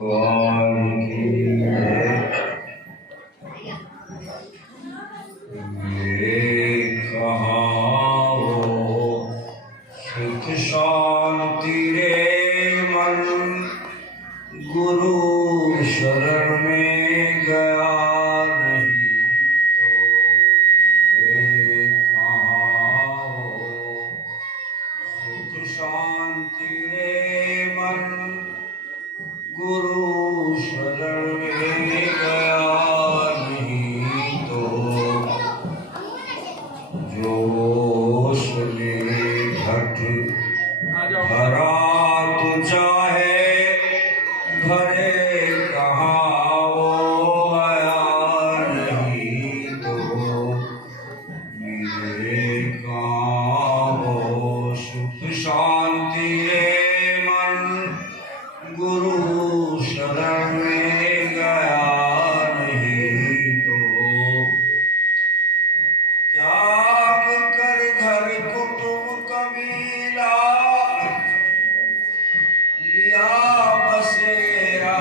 भगवान की ये कहाँ वो सुख शांति रे मन, गुरु शरण में गया नहीं तो। ये कहाँ वो सुख शांति रे मन, गुरु शरण में गया नहीं तो। जोश में घट भरा तो चाहे भरे कहाँ वो आया नहीं तो। मेरे कहाँ वो सुख शांति रे मन, गुरु शरण में गया नहीं तो। त्याग कर घर कुटुंब कबीला, लिया बसेरा।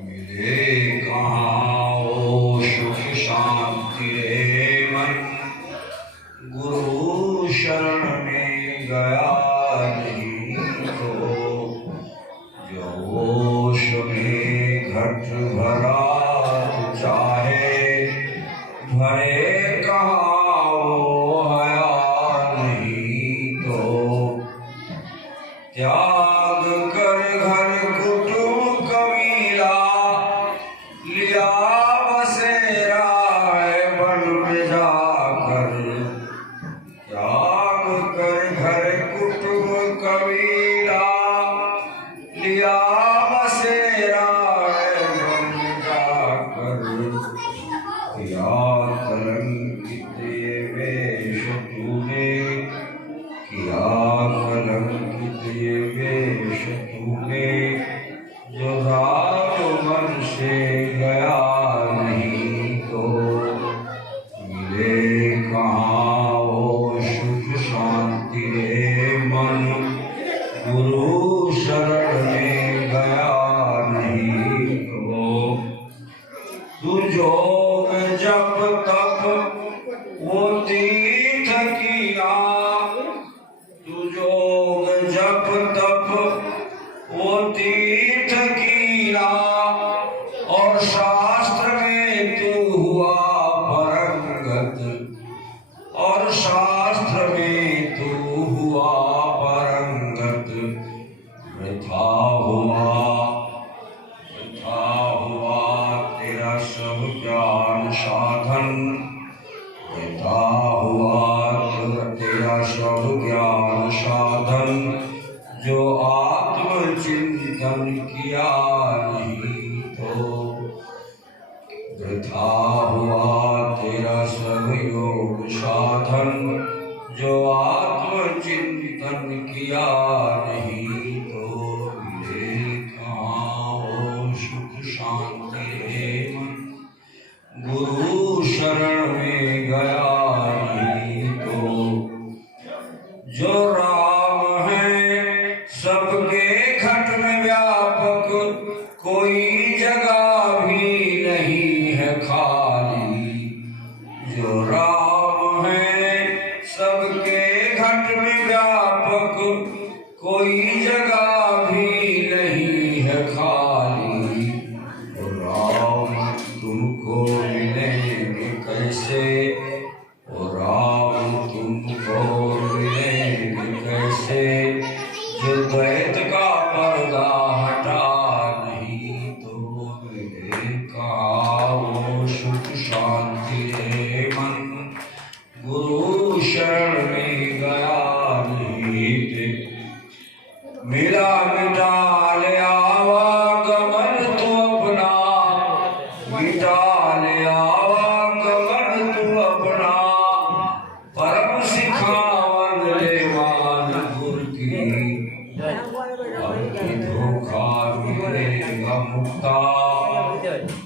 मिले कहाँ वो सुख शांति रे मन, गुरु शरण में गया नहीं तो। जोश में घट भरा तो चाहे भरे कहाँ वो हया नहीं तो। त्याग कर घर कुटुंब कबीला, लिया बसेरा है वन में जाकर। त्याग कर घर कुटुंब कबीला, लिया बसेरा है वन में जाकर। किया कलंकित ये वेश तूने, किया कलंकित ये वेश तूने, जो रात मन से गया नहीं तो। मिले कहाँ वो सुख शांति रे मन, गुरु शरण में गया नहीं तो। दुर्योग जप तप वो तीर्थ किया, दुर्योग जप तप वो तीर्थ किया। और शास्त्र में तू हुआ परंगत, और शास्त्र में तू हुआ परंगत। वृथा हुआ तेरा सब ज्ञान साधन, वृथा हुआ तेरा सब ज्ञान साधन। जो आत्मचिंतन किया नहीं तो। वृथा हुआ तेरा सब योग साधन, जो आत्मचिंतन किया नहीं तो। मिले कहाँ वो सुख शांति रे मन, गुरु शरण में गया नहीं तो। जो राम है सबके घट में व्यापक, कोई जगह भी नहीं है खाली। जो राम है सबके घट में व्यापक, कोई जगह भी नहीं है खाली। राम तुमको मिलेंगे कैसे, ओ राम तुमको मिलेंगे कैसे। जो द्वैत का पर्दा हटा नहीं तो। मिले कहाँ वो सुख शांति रे मन, गुरु शरण में गया नहीं तो। मिला मिटा ले आवागमन तू अपना, मिटा ले आवागमन तू अपना। परम सिखावन ले मान गुर की, अब की धोखा मिलेगा मुक्ता,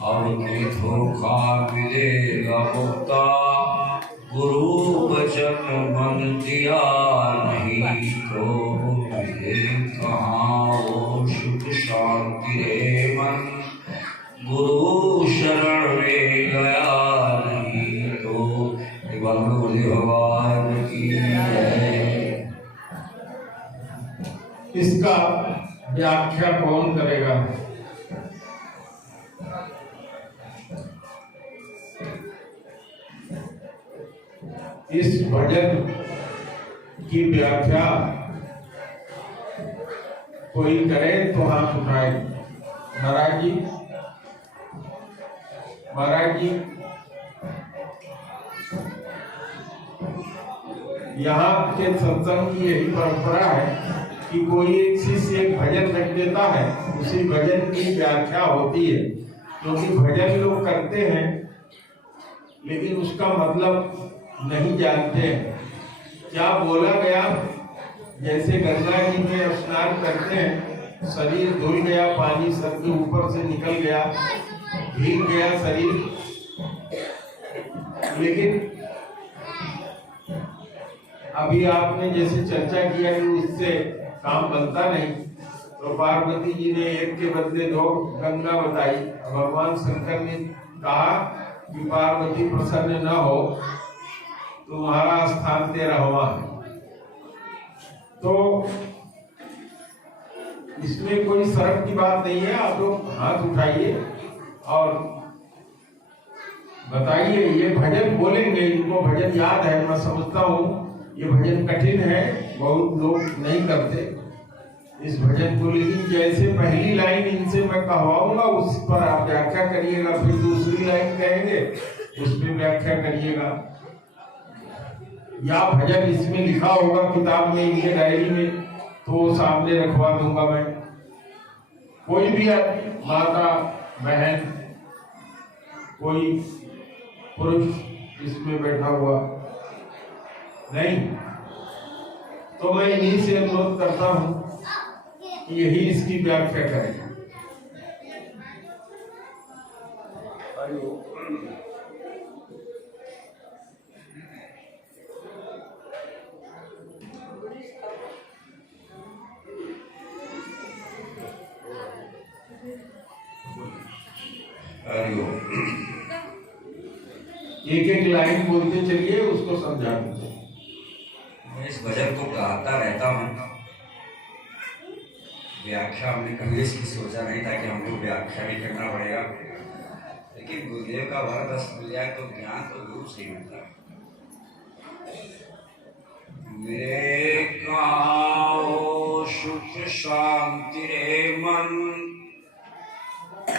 अब की धोखा मिलेगा मुक्ता। गुरु वचन मन दिया नहीं तो ये कहाँ वो सुख शांति रे मन, गुरु शरण में गया नहीं तो। एक बार बोले भगवान की जय। इसका व्याख्या कौन करेगा? इस भजन की व्याख्या कोई करे तो हाथ उठाए। महाराज जी, महाराज जी, यहाँ के सत्संग की यही परंपरा है कि कोई एक शिष्य एक भजन रख देता है, उसी भजन की व्याख्या होती है। क्योंकि भजन लोग करते हैं लेकिन उसका मतलब नहीं जानते हैं क्या बोला गया। जैसे गंगा जी में स्नान करते हैं, शरीर धुल गया, पानी सर के ऊपर से निकल गया, भीग गया शरीर, लेकिन अभी आपने जैसे चर्चा किया कि उससे काम बनता नहीं, तो पार्वती जी ने एक के बदले दो गंगा बताई। भगवान शंकर ने कहा कि पार्वती प्रसन्न न हो तुम्हारा स्थान 13वां है। तो इसमें कोई शर्म की बात नहीं है। आप लोग हाथ उठाइए और बताइए। ये भजन बोलेंगे, इनको भजन याद है, मैं समझता हूँ। ये भजन कठिन है, बहुत लोग नहीं करते इस भजन को, लेकिन जैसे पहली लाइन इनसे मैं कहवाऊंगा उस पर आप व्याख्या करिएगा, फिर दूसरी लाइन कहेंगे उस पर व्याख्या करिएगा। या भजन इसमें लिखा होगा किताब में, इनके डायरी में, तो सामने रखवा दूंगा मैं। कोई भी माता बहन, कोई पुरुष इसमें बैठा हुआ नहीं, तो मैं इन्हीं से अनुरोध करता हूं कि यही इसकी व्याख्या करें। एक एक लाइन बोलते चलिए, उसको समझा दीजिए। मैं इस भजन को गाता रहता हूँ। व्याख्या हमने कभी इसकी सोचा नहीं था कि हमको व्याख्या भी करना पड़ेगा, लेकिन गुरुदेव का वरदान मिल जाए तो ज्ञान तो दूर से ही मिलता है। मेरे काओ सुख शांति रे मन,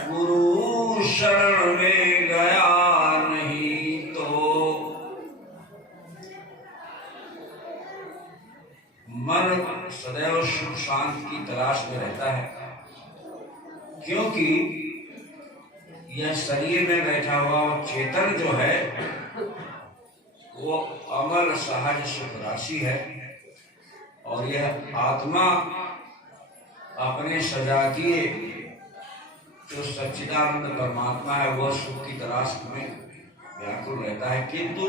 गुरु शरण में गया नहीं तो। मन सदैव सुख शांति की तलाश में रहता है, क्योंकि यह शरीर में बैठा हुआ चेतन जो है वो अमर सहज सुख राशि है, और यह आत्मा अपने सजातीय जो सच्चिदानंद परमात्मा है वह सुख की तलाश में व्याकुल रहता है। किंतु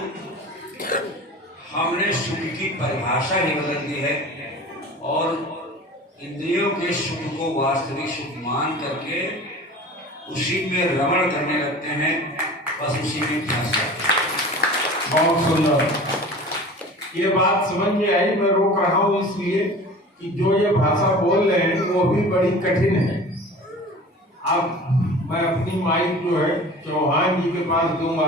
हमने सुख की परिभाषा ही बदल दी है और इंद्रियों के सुख को वास्तविक सुख मान करके उसी में रमण करने लगते हैं, बस उसी में फंस जाते हैं। बहुत सुंदर, ये बात समझ में आई। मैं रोक रहा हूँ इसलिए कि जो ये भाषा बोल रहे हैं वो भी बड़ी कठिन है। अब मैं अपनी माइक जो है चौहान जी के पास दूंगा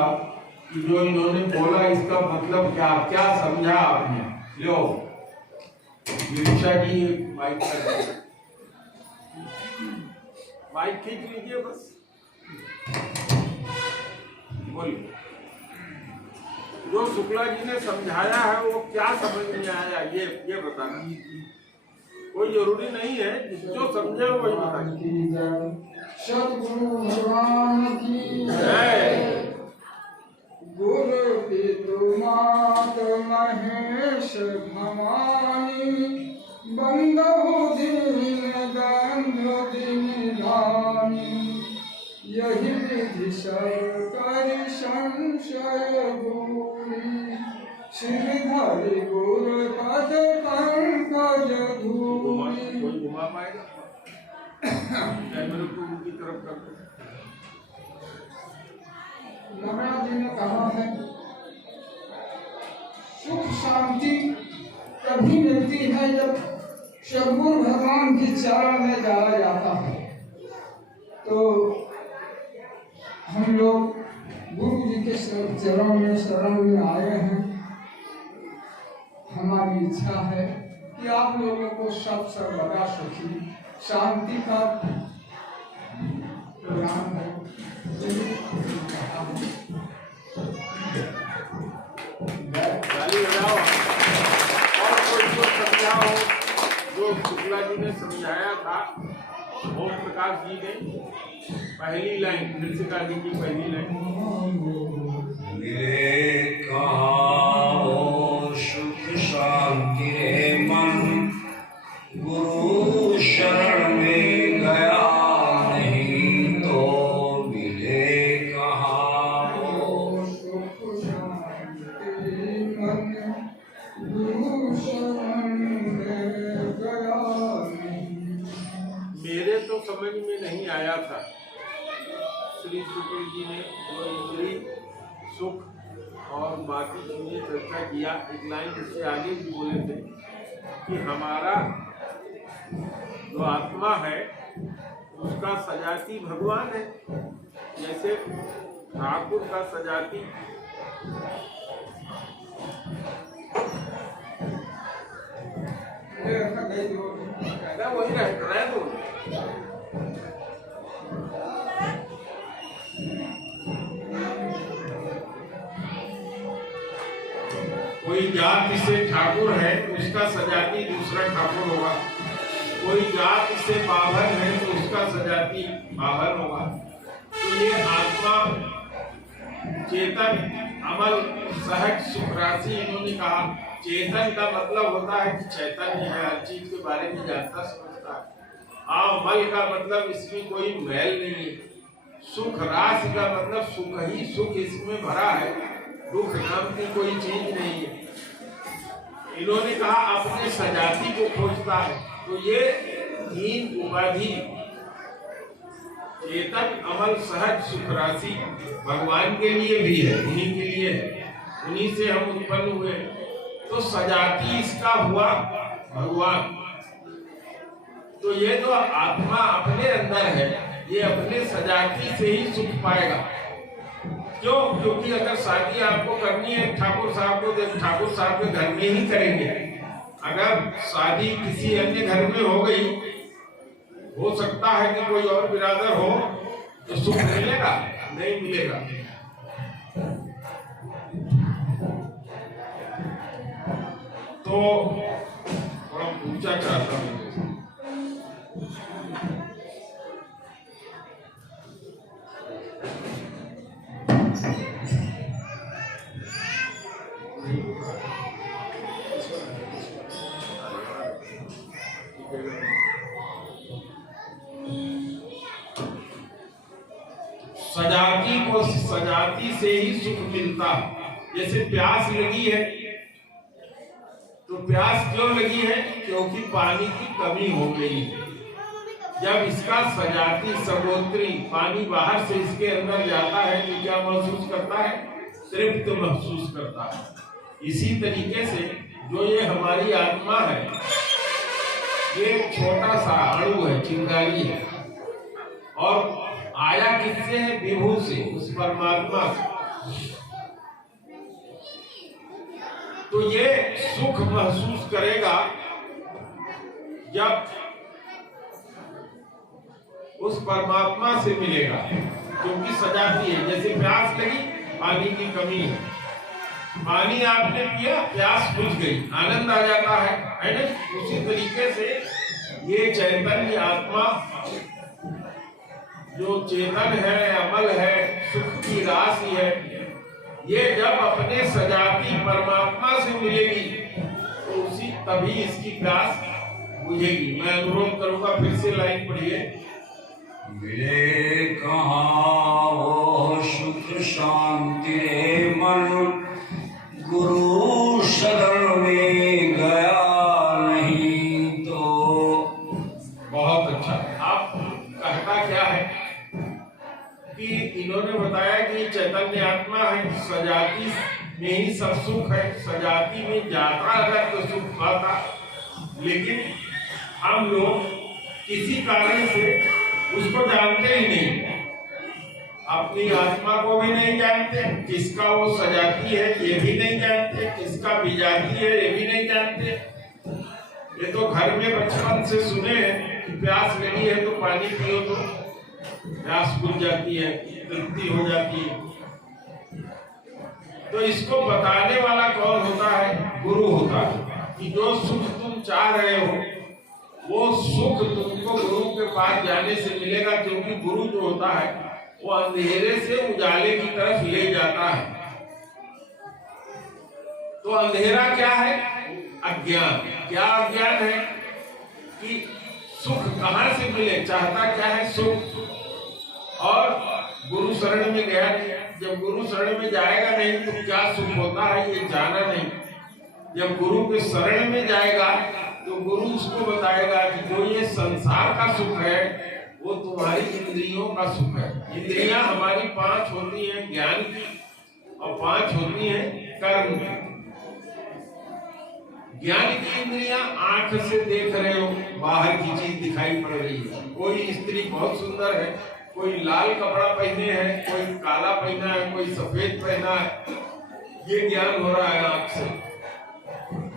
कि जो इन्होंने बोला इसका मतलब क्या क्या समझा आपने। लो विदिशा जी माइक कर, माइक खींच लीजिए बस, बोलिए। जो शुक्ला जी ने समझाया है वो क्या समझ में आया ये बताना। कोई जरूरी नहीं है, जो समझे वही बताइए। सद्गुरु भगवान की जय। गुरु पितु मात महेश भवानी, बंधु दीन बंधु दीन दानी, यही विधि सब कर संशय दूरी, श्रीधरि गुरु पद पंकज भवानी। कोई घुमा पाएगा? कैमरे को उनकी तरफ कर दो। महाराज जी ने कहा है सुख शांति तभी मिलती है जब सद्गुरु भगवान के चरण में जाया जाता है। तो हम लोग गुरु जी के शरण में आए हैं। हमारी इच्छा है कि आप लोगों को सब सर्वदा सुखी शांति का प्रदान है। ताली बजाओ। और कोई जो समझाओ जो शुक्ला जी ने समझाया था ओम प्रकाश जी ने पहली लाइन नृसिका जी की पहली लाइन मिले कहाँ वो सुख शांति रे मन गुरु शरण में गया नहीं तो मिले कहाँ वो सुख शांति मन गुरु शरण में गया नहीं। मेरे तो समझ में नहीं आया था। श्री शुक्ल जी ने जो इंद्रिय सुख और बाकी चीजें चर्चा किया, एक लाइन इससे आगे भी बोले थे कि हमारा जो आत्मा है उसका सजाती भगवान है। जैसे ठाकुर का सजाती वही रहे तो कोई जात से ठाकुर है उसका सजाती दूसरा ठाकुर होगा। कोई जात से बाभन है तो उसका सजाती बाभन होगा। तो ये आत्मा चेतन अमल सहज सुख राशि इन्होंने कहा। चेतन का मतलब होता है कि चैतन्य है, हर चीज के बारे में जानता समझता है। मल का मतलब इसमें कोई मैल नहीं है। सुख राशि का मतलब सुख ही सुख इसमें भरा है, दुख नाम की कोई चीज नहीं है। इन्होंने कहा अपने सजाती को खोजता है। तो ये तीन उपाधि चेतन अमल सहज सुख राशि भगवान के लिए भी है, उन्हीं के लिए है, उन्हीं से हम उत्पन्न हुए। तो सजाती इसका हुआ भगवान। तो ये जो आत्मा अपने अंदर है ये अपने सजाती से ही सुख पाएगा। क्यों? क्योंकि अगर शादी आपको करनी है ठाकुर साहब को, ठाकुर साहब के घर में ही करेंगे। अगर शादी किसी अन्य घर में हो गई, हो सकता है कि कोई और बिरादर हो, तो सुख मिलेगा? नहीं मिलेगा। तो थोड़ा पूछा चाहता हूँ सजाती से ही सुख मिलता है। जैसे प्यास लगी है तो प्यास क्यों लगी है? क्योंकि पानी की कमी हो गई है। जब इसका सजाती सगोत्री पानी बाहर से इसके अंदर जाता है तो क्या महसूस करता है? तृप्त महसूस करता है। इसी तरीके से जो ये हमारी आत्मा है ये छोटा सा अणु है, चिंगारी है, और आया किससे है? विभू से, उस परमात्मा से। तो ये सुख महसूस करेगा जब उस परमात्मा से मिलेगा, क्योंकि सजाती है। जैसे प्यास लगी, पानी की कमी है, पानी आपने पिया, प्यास बुझ गई, आनंद आ जाता है ना? उसी तरीके से ये चैतन्य आत्मा जो चेतन है, अमल है, सुख की राशि है, ये जब अपने सजाती परमात्मा से मिलेगी तो उसी तभी इसकी प्यास बुझेगी। मैं अनुरोध करूंगा, फिर से लाइन पढ़िए। मिले कहाँ वो सुख शांति रे मन गुरु शरण में गया नहीं तो सब सुख है, सजाती में जाता अगर तो सुख पाता, लेकिन हम लोग किसी कारण से उसको जानते ही नहीं, अपनी आत्मा को भी नहीं जानते, किसका वो सजाती है ये भी नहीं जानते, किसका भिजाती है ये भी नहीं जानते। ये तो घर में बचपन से सुने हैं कि प्यास लगी है तो पानी पियो तो प्यास बुझ जाती है, तृप्ति हो जाती है। तो इसको बताने वाला कौन होता है? गुरु होता है कि जो सुख तुम चाह रहे हो वो सुख तुमको गुरु के पास जाने से मिलेगा, क्योंकि गुरु जो होता है वो अंधेरे से उजाले की तरफ ले जाता है। तो अंधेरा क्या है? अज्ञान। क्या अज्ञान है? कि सुख कहां से मिले, चाहता क्या है? सुख। और गुरु शरण में गया नहीं, जब गुरु शरण में जाएगा नहीं तो क्या सुख होता है ये जाना नहीं। जब गुरु के शरण में जाएगा तो गुरु उसको बताएगा कि जो ये संसार का सुख है वो तुम्हारी इंद्रियों का सुख है। इंद्रियां हमारी 5 होती हैं ज्ञान की, और 5 होती हैं कर्म की। ज्ञान की इंद्रियां आंख से देख रहे हो, बाहर की चीज दिखाई पड़ रही है, कोई स्त्री बहुत सुंदर है, कोई लाल कपड़ा पहने है, कोई काला पहना है, कोई सफेद पहना है, ये ज्ञान हो रहा है आंख से।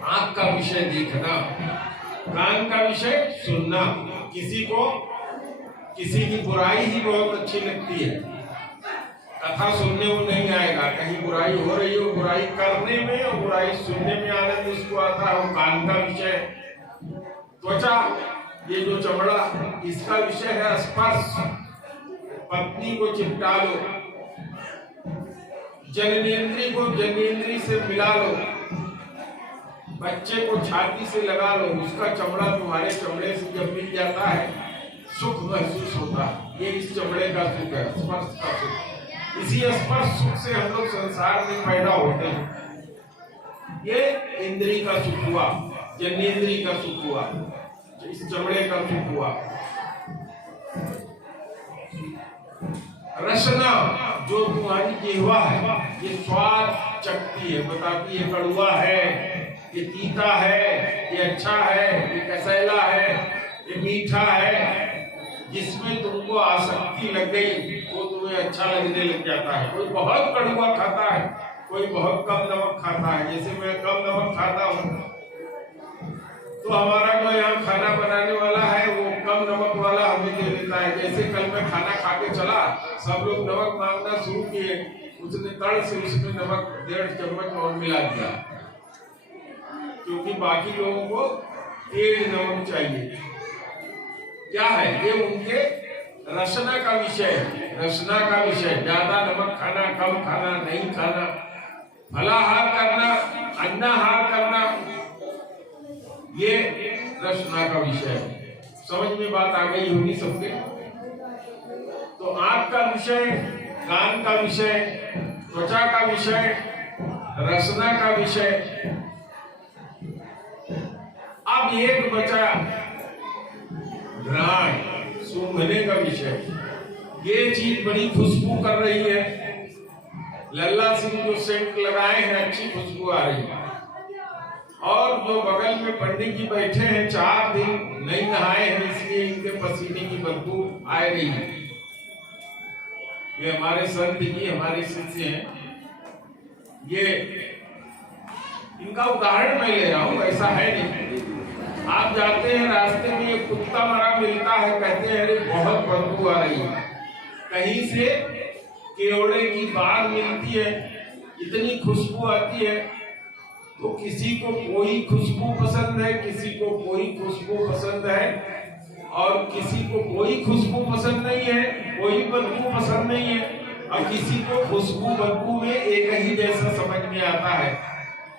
आंख का विषय देखना, कान का विषय सुनना। किसी को किसी की बुराई ही बहुत अच्छी लगती है, कथा सुनने को नहीं आएगा, कहीं बुराई हो रही हो, बुराई करने में और बुराई सुनने में आनंद इसको आता है, वो कान का विषय। त्वचा, ये जो चमड़ा, इसका विषय है स्पर्श, पत्नी को चिपटा लो, जननेंद्रिय को जनेंद्रिय से मिला लो, बच्चे को छाती से लगा लो, उसका चमड़ा तुम्हारे चमड़े से जब मिल जाता है सुख महसूस होता है। ये इस चमड़े का सुख है, स्पर्श का सुख। इसी स्पर्श सुख से हम लोग संसार में पैदा होते हैं। ये इंद्रिय का सुख हुआ, जनेंद्रिय का सुख हुआ, इस चमड़े का सुख हुआ। रसना, जो तुम्हारी जिह्वा है, ये स्वाद चखती है, बताती है कड़वा है, ये तीता है, ये अच्छा है, ये कसैला है, ये मीठा है। जिसमें तुमको आसक्ति लग गई वो तुम्हें अच्छा लगने लग जाता है। कोई बहुत कड़वा खाता है, कोई बहुत कम नमक खाता है। जैसे मैं कम नमक खाता हूँ तो हमारा जो यहाँ खाना बनाने वाला है वो कम नमक वाला हमें दे देता है। जैसे कल मैं खाना खा के चला, सब लोग नमक मांगना शुरू किए, उसने तड़ से उसमें नमक 1.5 चम्मच और मिला दिया, क्योंकि बाकी लोगों को तेज नमक चाहिए। क्या है ये? उनके रसना का विषय है, रसना का विषय। ज्यादा नमक खाना, कम खाना, नहीं खाना, फलाहार करना, अन्नाहार करना, ये रसना का विषय है। समझ में बात आ गई होगी सबके। तो आंख का विषय, कान का विषय, त्वचा का विषय, रसना का विषय। अब एक बचा घ्राण, सूंघने का विषय। ये चीज बड़ी खुशबू कर रही है, लल्ला सिंह जो सेंट लगाए हैं अच्छी खुशबू आ रही है, और जो बगल में पंडित जी बैठे हैं 4 दिन नहीं नहाए हैं इसलिए इनके पसीने की बदबू आ रही है। ये हमारे संत जी, हमारे शिष्य हैं। ये इनका उदाहरण मैं ले रहा हूँ, ऐसा है नहीं। आप जाते हैं रास्ते में एक कुत्ता मरा मिलता है, कहते हैं अरे बहुत बदबू आ रही है। कहीं से केवड़े की बाग मिलती है, इतनी खुशबू आती है। तो किसी को कोई खुशबू पसंद है, किसी को कोई खुशबू पसंद है, और किसी को कोई खुशबू पसंद नहीं है, कोई बदबू पसंद नहीं है, और किसी को खुशबू बदबू में एक ही जैसा समझ में आता है।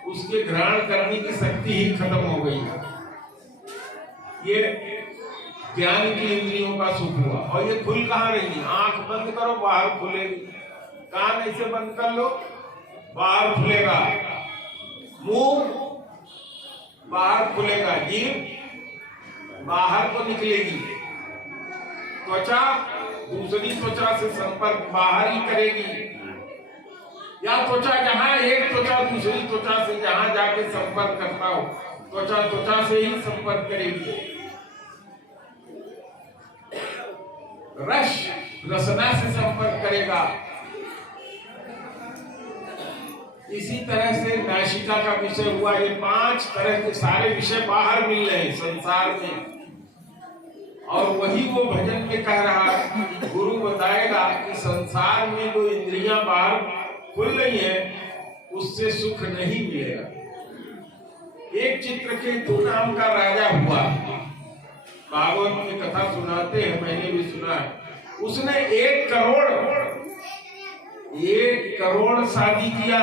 उसके ग्रहण करने की शक्ति ही खत्म हो गई है। ये ज्ञान की इंद्रियों का सुख हुआ। और ये खुल कहाँ रही है? आंख बंद करो बाहर खुलेगी, कान ऐसे बंद कर लो बाहर खुलेगा, मुंह बाहर खुलेगा, जीभ बाहर को निकलेगी, त्वचा दूसरी त्वचा से संपर्क बाहर ही करेगी, या त्वचा जहां एक त्वचा दूसरी त्वचा से जहां जाके संपर्क करता हो, त्वचा त्वचा से ही संपर्क करेगी। रस रसना से संपर्क करेगा। इसी तरह से नासिका का विषय हुआ। ये 5 तरह के सारे विषय बाहर मिल रहे हैं संसार में, और वही वो भजन में कह रहा है। गुरु बताएगा कि संसार में जो इंद्रियां बाहर खुल रही है उससे सुख नहीं मिलेगा। एक चित्रकेतु नाम का राजा हुआ, भागवत में कथा सुनाते हैं, मैंने भी सुना है। उसने 1 करोड़ शादी किया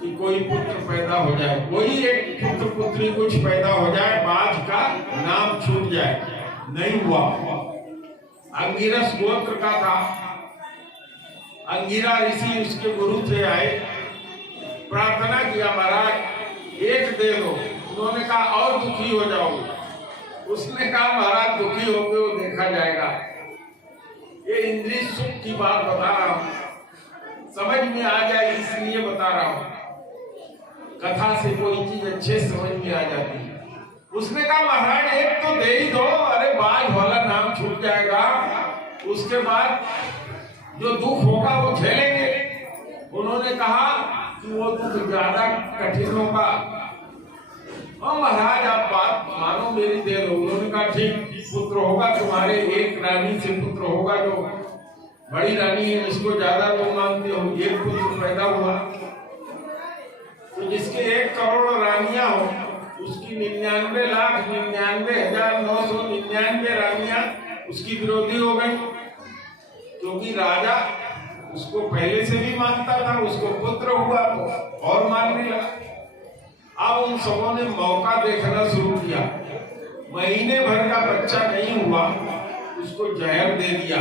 कि कोई पुत्र पैदा हो जाए, कोई एक पुत्र पुत्री कुछ पैदा हो जाए, बाज का नाम छूट जाए, नहीं हुआ। अंगिरस गोत्र का था। अंगिरा ऋषि उसके गुरु थे, आए, प्रार्थना किया, महाराज 1 दे दो। उन्होंने कहा और दुखी हो जाओगे। उसने कहा महाराज दुखी होगे वो देखा जाएगा। ये इंद्रिय सुख की बात बता रहा हूं, समझ में आ जाए इसलिए बता रहा हूं। कथा से कोई चीज अच्छे समझ में आ जाती है। उसने कहा महाराज 1 तो दे ही दो। अरे बाज वाला नाम छूट जाएगा, उसके बाद जो दुख होगा वो झेलेंगे। उन्होंने कहा कि वो दुख ज्यादा कठिन होगा। और महाराज आप बात मानो मेरी, दे दो। उन्होंने कहा ठीक, पुत्र होगा तुम्हारे, एक रानी से पुत्र होगा, जो बड़ी रानी है जिसको ज्यादा लोग मानते हो। 1 पुत्र पैदा हुआ तो जिसके 1 करोड़ रानियां हो उसकी 99,99,999 रानियां उसकी विरोधी हो गई, क्योंकि राजा उसको पहले से भी मानता था। उसको पुत्र हुआ तो और मानने लगा। अब उन सबों ने मौका देखना शुरू किया। महीने भर का बच्चा नहीं हुआ, उसको जहर दे दिया।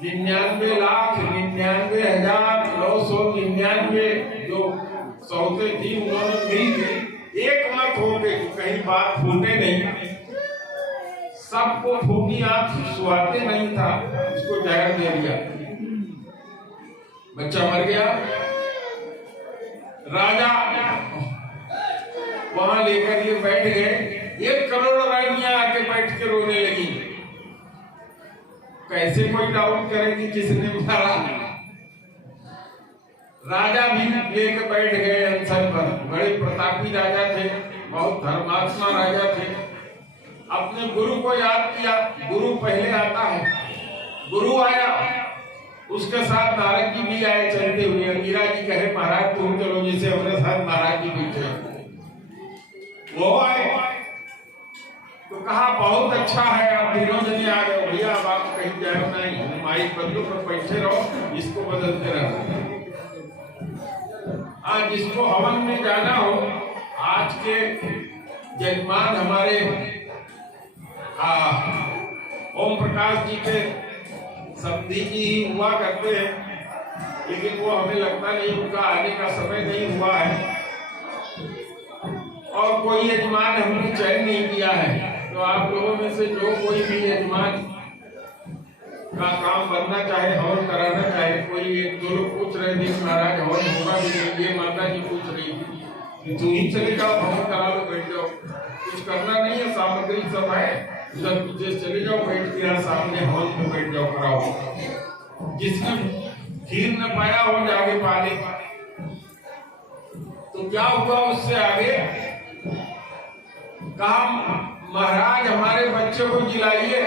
99,99,999 जो सौते थी उन्होंने मिलकर एक मत हो गए, कहीं बात फूटे नहीं। सबको फूकी आंख सुहाते नहीं था, उसको जहर दे दिया, बच्चा मर गया। राजा वहां लेकर ये बैठ गए। 1 करोड़ रानियां आके बैठ के रोने लगी। कैसे कोई डाउट करे कि किसने मारा। राजा भी लेकर बैठ गए अनशन पर। बड़े प्रतापी राजा थे, बहुत धर्मात्मा राजा थे। अपने गुरु को याद किया। गुरु पहले आता है। गुरु आया, उसके साथ नारद जी भी आए चलते हुए। अंगिरा जी कहे महाराज तुम चलो, जैसे हमारे साथ महाराज जी बैठे। वो आए तो कहा बहुत अच्छा है, आप तीनों जने आ गए। भैया अब आप कहीं जाओ नहीं, माइक बंदों पर बैठे रहो, इसको बदलते रहो। आज जिसको हवन में जाना हो, आज के जजमान हमारे ओम प्रकाश जी के समधी जी ही हुआ करते हैं, लेकिन वो हमें लगता नहीं उनका आने का समय नहीं हुआ है। और कोई यजमान हमने चयन नहीं किया है। तो आप लोगों में से जो कोई भी यजमान का काम बनना चाहे, हवन कराना चाहे, कोई 1-2 लोग पूछ रहे थे महाराज हवन होगा भी नहीं। ये माता जी पूछ रही थी कि तू ही चले जाओ, हवन करा लो, बैठ जाओ, कुछ करना नहीं है, सामग्री सब है, उधर पीछे चले जाओ, बैठ के यहाँ सामने हवन में बैठ जाओ, कराओ। जिसने खीर न पाया हो जाके पाले। तो क्या हुआ उससे आगे? कहा महाराज हमारे बच्चे को जिलाइए।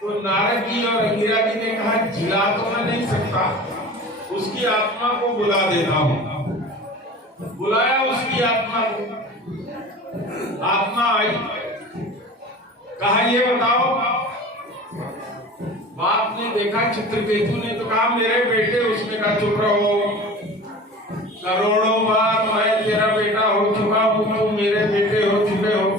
तो नारद जी और अंगिरा जी ने कहा जिला तो मैं नहीं सकता, उसकी आत्मा को बुला देता हूं। बुलाया उसकी आत्मा को। आत्मा आई, कहा ये बताओ। बाप ने देखा चित्रकेतु ने, तो कहा मेरे बेटे। उसने कहा चुप रहो, करोड़ों बार मैं तेरा बेटा हो चुका हूं, तुम मेरे बेटे हो चुके हो,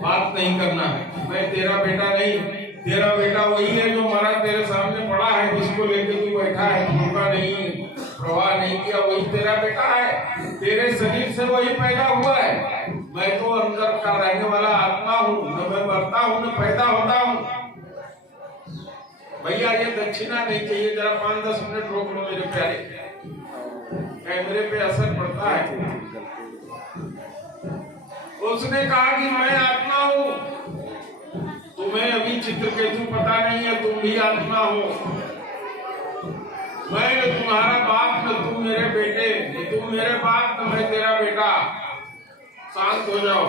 बात नहीं करना है। मैं तेरा बेटा नहीं, तेरा बेटा वही है जो मरा तेरे सामने पड़ा है, जिसको लेके तू बैठा है, धोखा नहीं, प्रवाह नहीं किया, वही तेरा बेटा है। तेरे शरीर से वही पैदा हुआ है। मैं तो अंदर का रहने वाला आत्मा हूँ, न मैं मरता हूँ न पैदा होता हूँ। भैया ये दक्षिणा नहीं चाहिए, जरा 5-10 मिनट रोक लो मेरे प्यारे, कैमरे पे असर पड़ता है। उसने कहा कि मैं आत्मा हूं, तुम्हें अभी चित्रकेतु पता नहीं है, तुम भी आत्मा हो। मैं न तुम्हारा बाप, न तुम मेरे बेटे, न तुम मेरे बाप न मैं तेरा बेटा, शांत हो जाओ।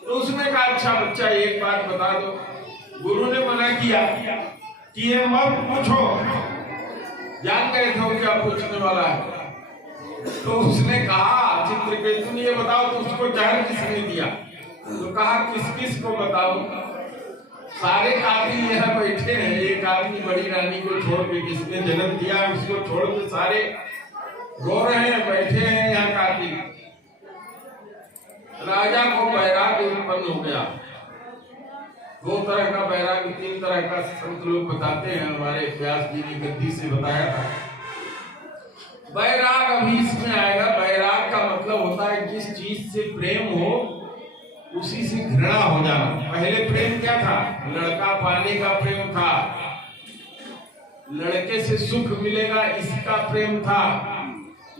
तो उसने कहा अच्छा बच्चा एक बात बता दो। गुरु ने मना किया कि ये मत पूछो, जान गए थे क्या पूछने वाला है। तो उसने कहा चित्रकेतु ने ये बताओ तो उसको जहर किसने दिया। तो कहा किस किस को बताऊं, सारे आदमी यहाँ बैठे हैं, एक आदमी बड़ी रानी को छोड़ के जिसने जन्म दिया उसको छोड़ के सारे रो रहे हैं, बैठे हैं यहाँ कार्तिक। राजा को बैराग उत्पन्न हो गया। 2 तरह का बैराग, 3 तरह का संत लोग बताते हैं, हमारे व्यास जी ने गद्दी से बताया था। बैराग अभी इसमें आएगा। बैराग का मतलब होता है जिस चीज से प्रेम हो उसी से घृणा हो जाना। पहले प्रेम क्या था, लड़का पाने का प्रेम था, लड़के से सुख मिलेगा इसका प्रेम था,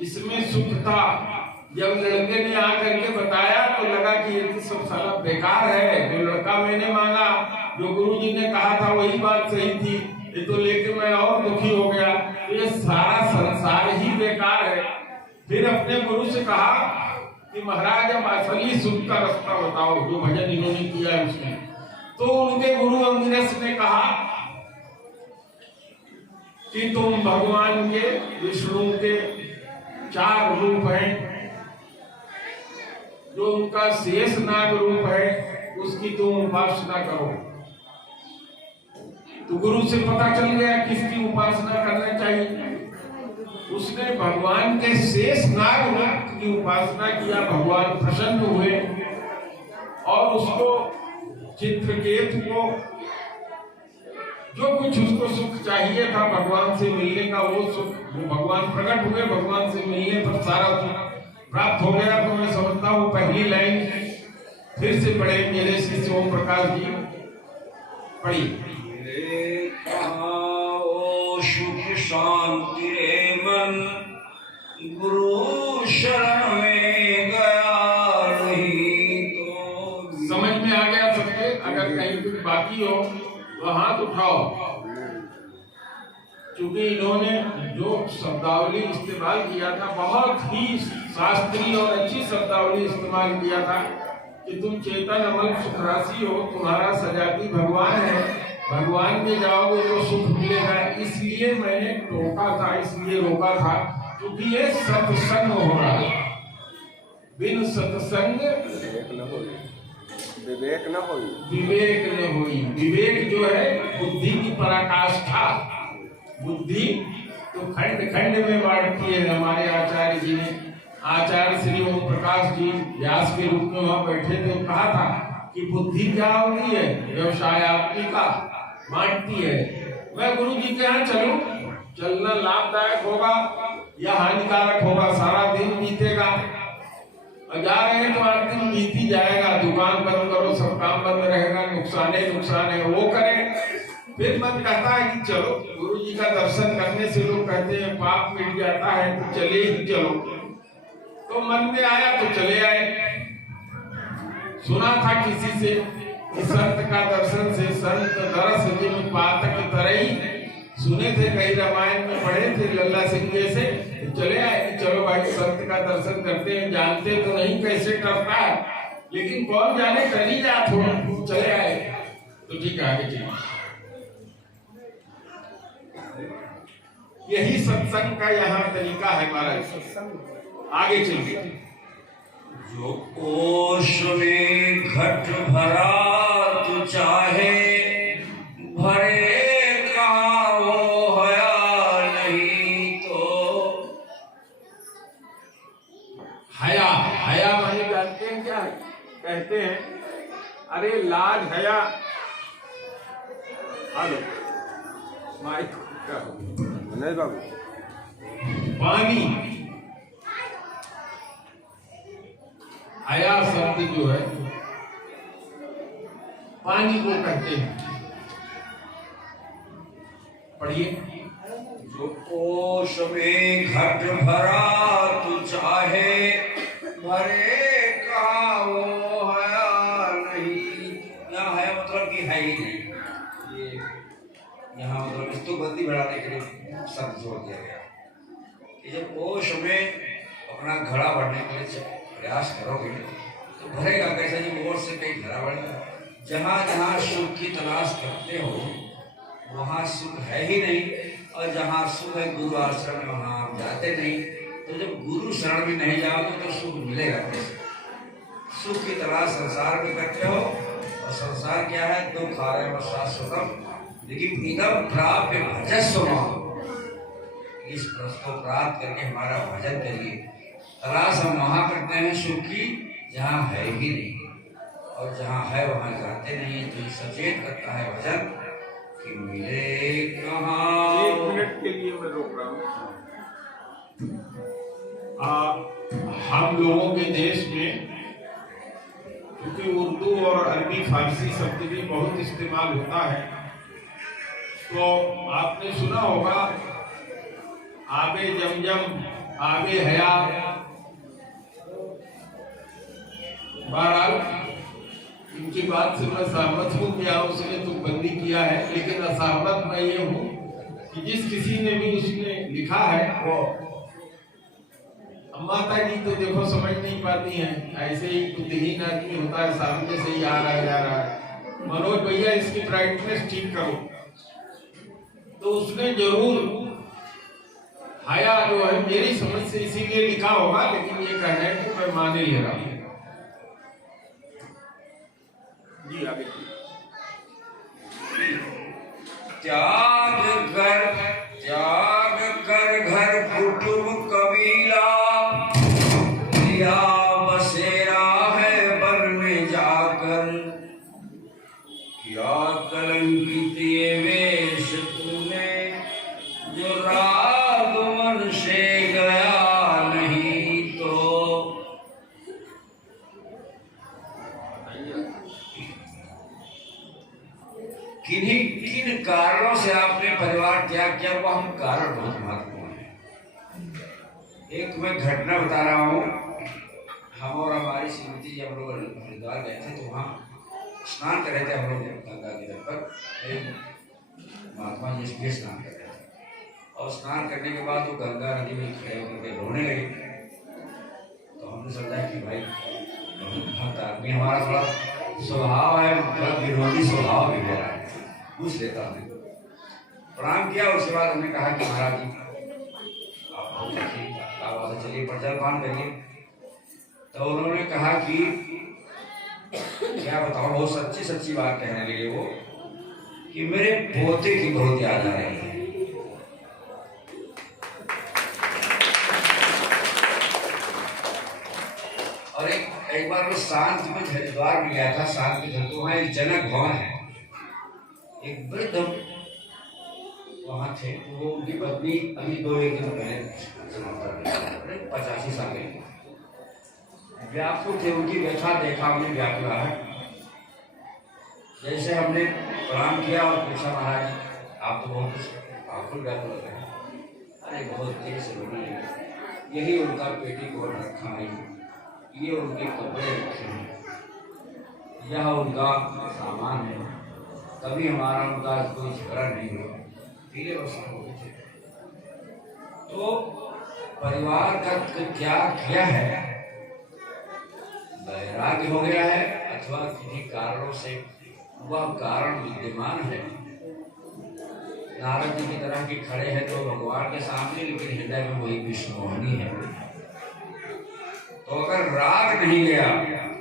इसमें सुख था। जब लड़के ने आकर के बताया तो लगा कि ये तो सब सारा बेकार है, जो लड़का मैंने मांगा, जो गुरुजी ने कहा था वही बात सही थी, ये तो लेके मैं और दुखी हो गया, तो ये सारा संसार ही बेकार है। फिर अपने गुरु से कहा कि महाराज अब असली सुख का रास्ता बताओ, जो भजन इन्होंने किया है उसमें। तो उनके गुरु अंगिरस ने कहा कि तुम भगवान के, विष्णु के 4 रूप हैं, जो उनका शेष नाग रूप है उसकी तुम उपासना करो। तो गुरु से पता चल गया किसकी उपासना करना चाहिए। उसने भगवान के शेष नाग रूप की उपासना किया, भगवान प्रसन्न हुए और उसको चित्रकेतु को जो कुछ उसको सुख चाहिए था भगवान से मिलने का, वो सुख भगवान प्रकट हुए, भगवान से मिलने पर सारा सुख प्राप्त हो गया। तो मैं समझता हूँ पहली लाइन फिर से पढ़े मेरे शिष्य ओम प्रकाश जी, पढ़िए। सुख शांति रे मन, गुरु शरण में गया नहीं तो। समझ में आ गया सबके? अगर कहीं कुछ बाकी हो तो हाथ उठाओ। क्योंकि इन्होंने जो शब्दावली इस्तेमाल किया था बहुत ही शास्त्रीय और अच्छी शब्दावली इस्तेमाल किया था कि तुम चेतन अमल सुख राशि हो, तुम्हारा सजाती भगवान है, भगवान में जाओगे तो सुख मिलेगा। इसलिए मैंने टोका था, इसलिए रोका था क्योंकि ये सत्संग हो रहा है। बिन सत्संग विवेक न होई, विवेक न होई। विवेक जो है बुद्धि की पराकाष्ठा। बुद्धि तो खंड खंड में बांटती है। हमारे आचार्य जी ने, आचार्य श्री ओम प्रकाश जी व्यास के रूप में वहां बैठे थे, कहा था कि बुद्धि क्या होती है, व्यवसाय आपकी का बांटती है। मैं गुरु जी के यहाँ चलूं, चलना लाभदायक होगा या हानिकारक होगा, सारा दिन बीतेगा। और जा रहे हैं तो 8 दिन बीत ही जाएगा, दुकान बंद करो, सब काम बंद रहेगा, नुकसान है, वो करें। फिर मन कहता है कि चलो गुरु जी का दर्शन करने से, लोग कहते हैं पाप मिट जाता है, तो चले ही चलो। तो मन में आया तो चले आए। सुना था किसी से कि संत का दर्शन से संत दरस जिम पातक तरई, सुने थे कहीं रामायण में पढ़े थे लल्ला सिंह जैसे। तो चले आए कि चलो भाई संत का दर्शन करते हैं, जानते तो नहीं कैसे करता है, लेकिन कौन जाने कर ही जा, थोड़ा चले आए। तो ठीक है, आगे चलिए। यही सत्संग का यहाँ तरीका है महाराज। आगे चलिए। जो ओश में घट भरा तू चाहे भरे कहाँ वो हया नहीं तो। हया, हया माने जानते हैं क्या है? कहते हैं अरे लाज हया। हेलो माइक का नहीं बाबू, पानी, हया शब्द जो है पानी को कहते हैं। पढ़िए। जो कोश में घट भरा तू चाहे भरे का वो है नहीं। यहाँ है मतलब कि है ही नहीं। ये यहाँ मतलब इसको बंदी बढ़ाने के लिए शब्द जोड़ दिया गया कि जब कोश में अपना घड़ा भरने के लिए प्रयास करोगे तो भरेगा कैसे? जी ओर से कहीं घड़ा बढ़ेगा। जहाँ जहाँ सुख की तलाश करते हो वहाँ सुख है ही नहीं, और जहाँ सुख है गुरु आश्रम में वहाँ आप जाते नहीं। तो जब गुरु शरण में नहीं जाओगे तो सुख मिलेगा कैसे? सुख की तलाश संसार में करते हो, और संसार क्या है? दुख आ रहे शाश्वतम, लेकिन इदम प्राप्य भजस्व मां। इस प्रश्न को प्राप्त करके हमारा भजन करिए। तलाश हम वहाँ करते हैं सुख की जहाँ है ही नहीं, और जहाँ है वहाँ जाते नहीं। तो ये सचेत करता है भजन कि मिले कहाँ। 1 मिनट के लिए मैं रोक रहा हूँ। हम लोगों के देश में क्योंकि उर्दू और अरबी फारसी शब्द भी बहुत इस्तेमाल होता है, तो आपने सुना होगा आबे जमजम, आबे हया। बहरहाल इनकी बात से मैं सहमत हूँ कि उसने तो बंदी किया है, लेकिन असहमत मैं ये हूँ कि जिस किसी ने भी उसने लिखा है वो माता जी तो देखो समझ नहीं पाती हैं, ऐसे ही बुद्धिहीन आदमी होता है, सामने से ही आ रहा है जा रहा है। मनोज भैया इसकी ब्राइटनेस ठीक करो। तो उसने जरूर हया जो है मेरी समझ से इसीलिए लिखा होगा, लेकिन ये कहना है कि मैं माने ले रहा हूँ। जी आगे। त्याग कर घर कुटुंब कबीला, लिया बसेरा है वन में जाकर। क्या कलंकित ये वेश तूने जो राग मन से गया नहीं तो। किन कारणों से आपने परिवार त्याग किया, वो हम कारण बहुत महत्वपूर्ण है। एक मैं घटना बता रहा हूँ। हम और हमारी श्रीमती जी हम लोग हरिद्वार गए थे, तो वहाँ स्नान कर रहे थे हम लोग गंगा के तट पर। महात्मा जी इसलिए स्नान कर रहे थे, और स्नान करने के बाद वो गंगा नदी में खड़े होकर के रोने लगे। तो हमने समझा कि भाई भक्त आदमी, हमारा थोड़ा स्वभाव है, थोड़ा विरोधी स्वभाव भी है, पूछ लेता हूँ। प्रणाम किया, उसके बाद हमने कहा कि महाराज जी आप बहुत अच्छी बात है, चलिए पर जलपान करिए। तो उन्होंने कहा कि क्या बताओ, बहुत सच्ची सच्ची बात कहने लगे वो कि मेरे पोते की बहुत याद आ रही है। और एक बार मैं शांत में हरिद्वार में गया था, शांत में तो वहाँ एक जनक भवन है, एक वृद्ध वहाँ थे। वो उनकी पत्नी अभी 2-1 दिन पहले 85 साल के व्याकुल थे। उनकी व्यथा देखा हमने, व्याकुलाहट। जैसे हमने प्रणाम किया और पूछा महाराज जी आप तो बहुत व्याकुल व्याकुल लग रहे हैं। अरे बहुत तेज से रोने लगे। यही उनका पेटी कोट रखा है, ये उनके कपड़े रखे हैं, यह उनका सामान है। कभी हमारा उनका कोई झगड़ा नहीं हुआ, पीले वर्षा हो गए थे। तो परिवार का त्याग किया है, वैराग्य हो गया है, अथवा किन्हीं कारणों से वह कारण विद्यमान है। नारद जी की तरह के खड़े हैं तो भगवान के सामने, लेकिन हृदय में वही विष्णुमोहिनी है। तो अगर राग नहीं गया,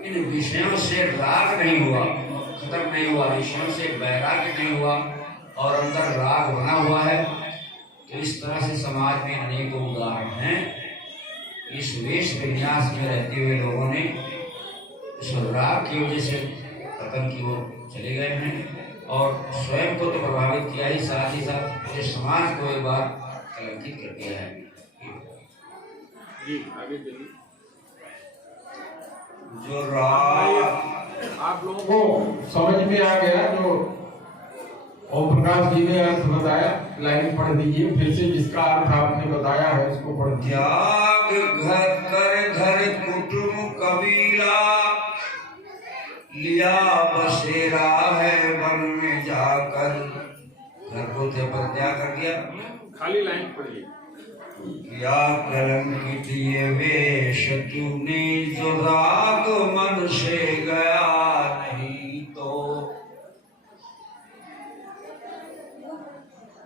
इन विषयों से राग नहीं हुआ, खत्म नहीं हुआ, विषयों से वैराग्य नहीं हुआ और अंदर राग बना हुआ है, तो इस तरह से समाज में अनेकों उदाहरण हैं। इस वेश विन्यास में रहते हुए लोगों ने इस राग की वजह से पतन की ओर चले गए हैं, और स्वयं को तो प्रभावित किया ही, साथ ही साथ पूरे समाज को एक बार कलंकित कर दिया है। जी आगे चलिए। जो राग आप लोगों को समझ में आ गया जो ओम प्रकाश जी ने अर्थ बताया। लाइन पढ़ दीजिए फिर से, जिसका अर्थ आपने बताया है उसको पढ़ दीजिए। त्याग घर कुटुंब कबीला, लिया बसेरा है वन में जाकर। घर को पर क्या कर दिया, खाली लाइन पढ़िए। क्या कलंकित ये वेश तूने, जो राग मन से गया नहीं तो।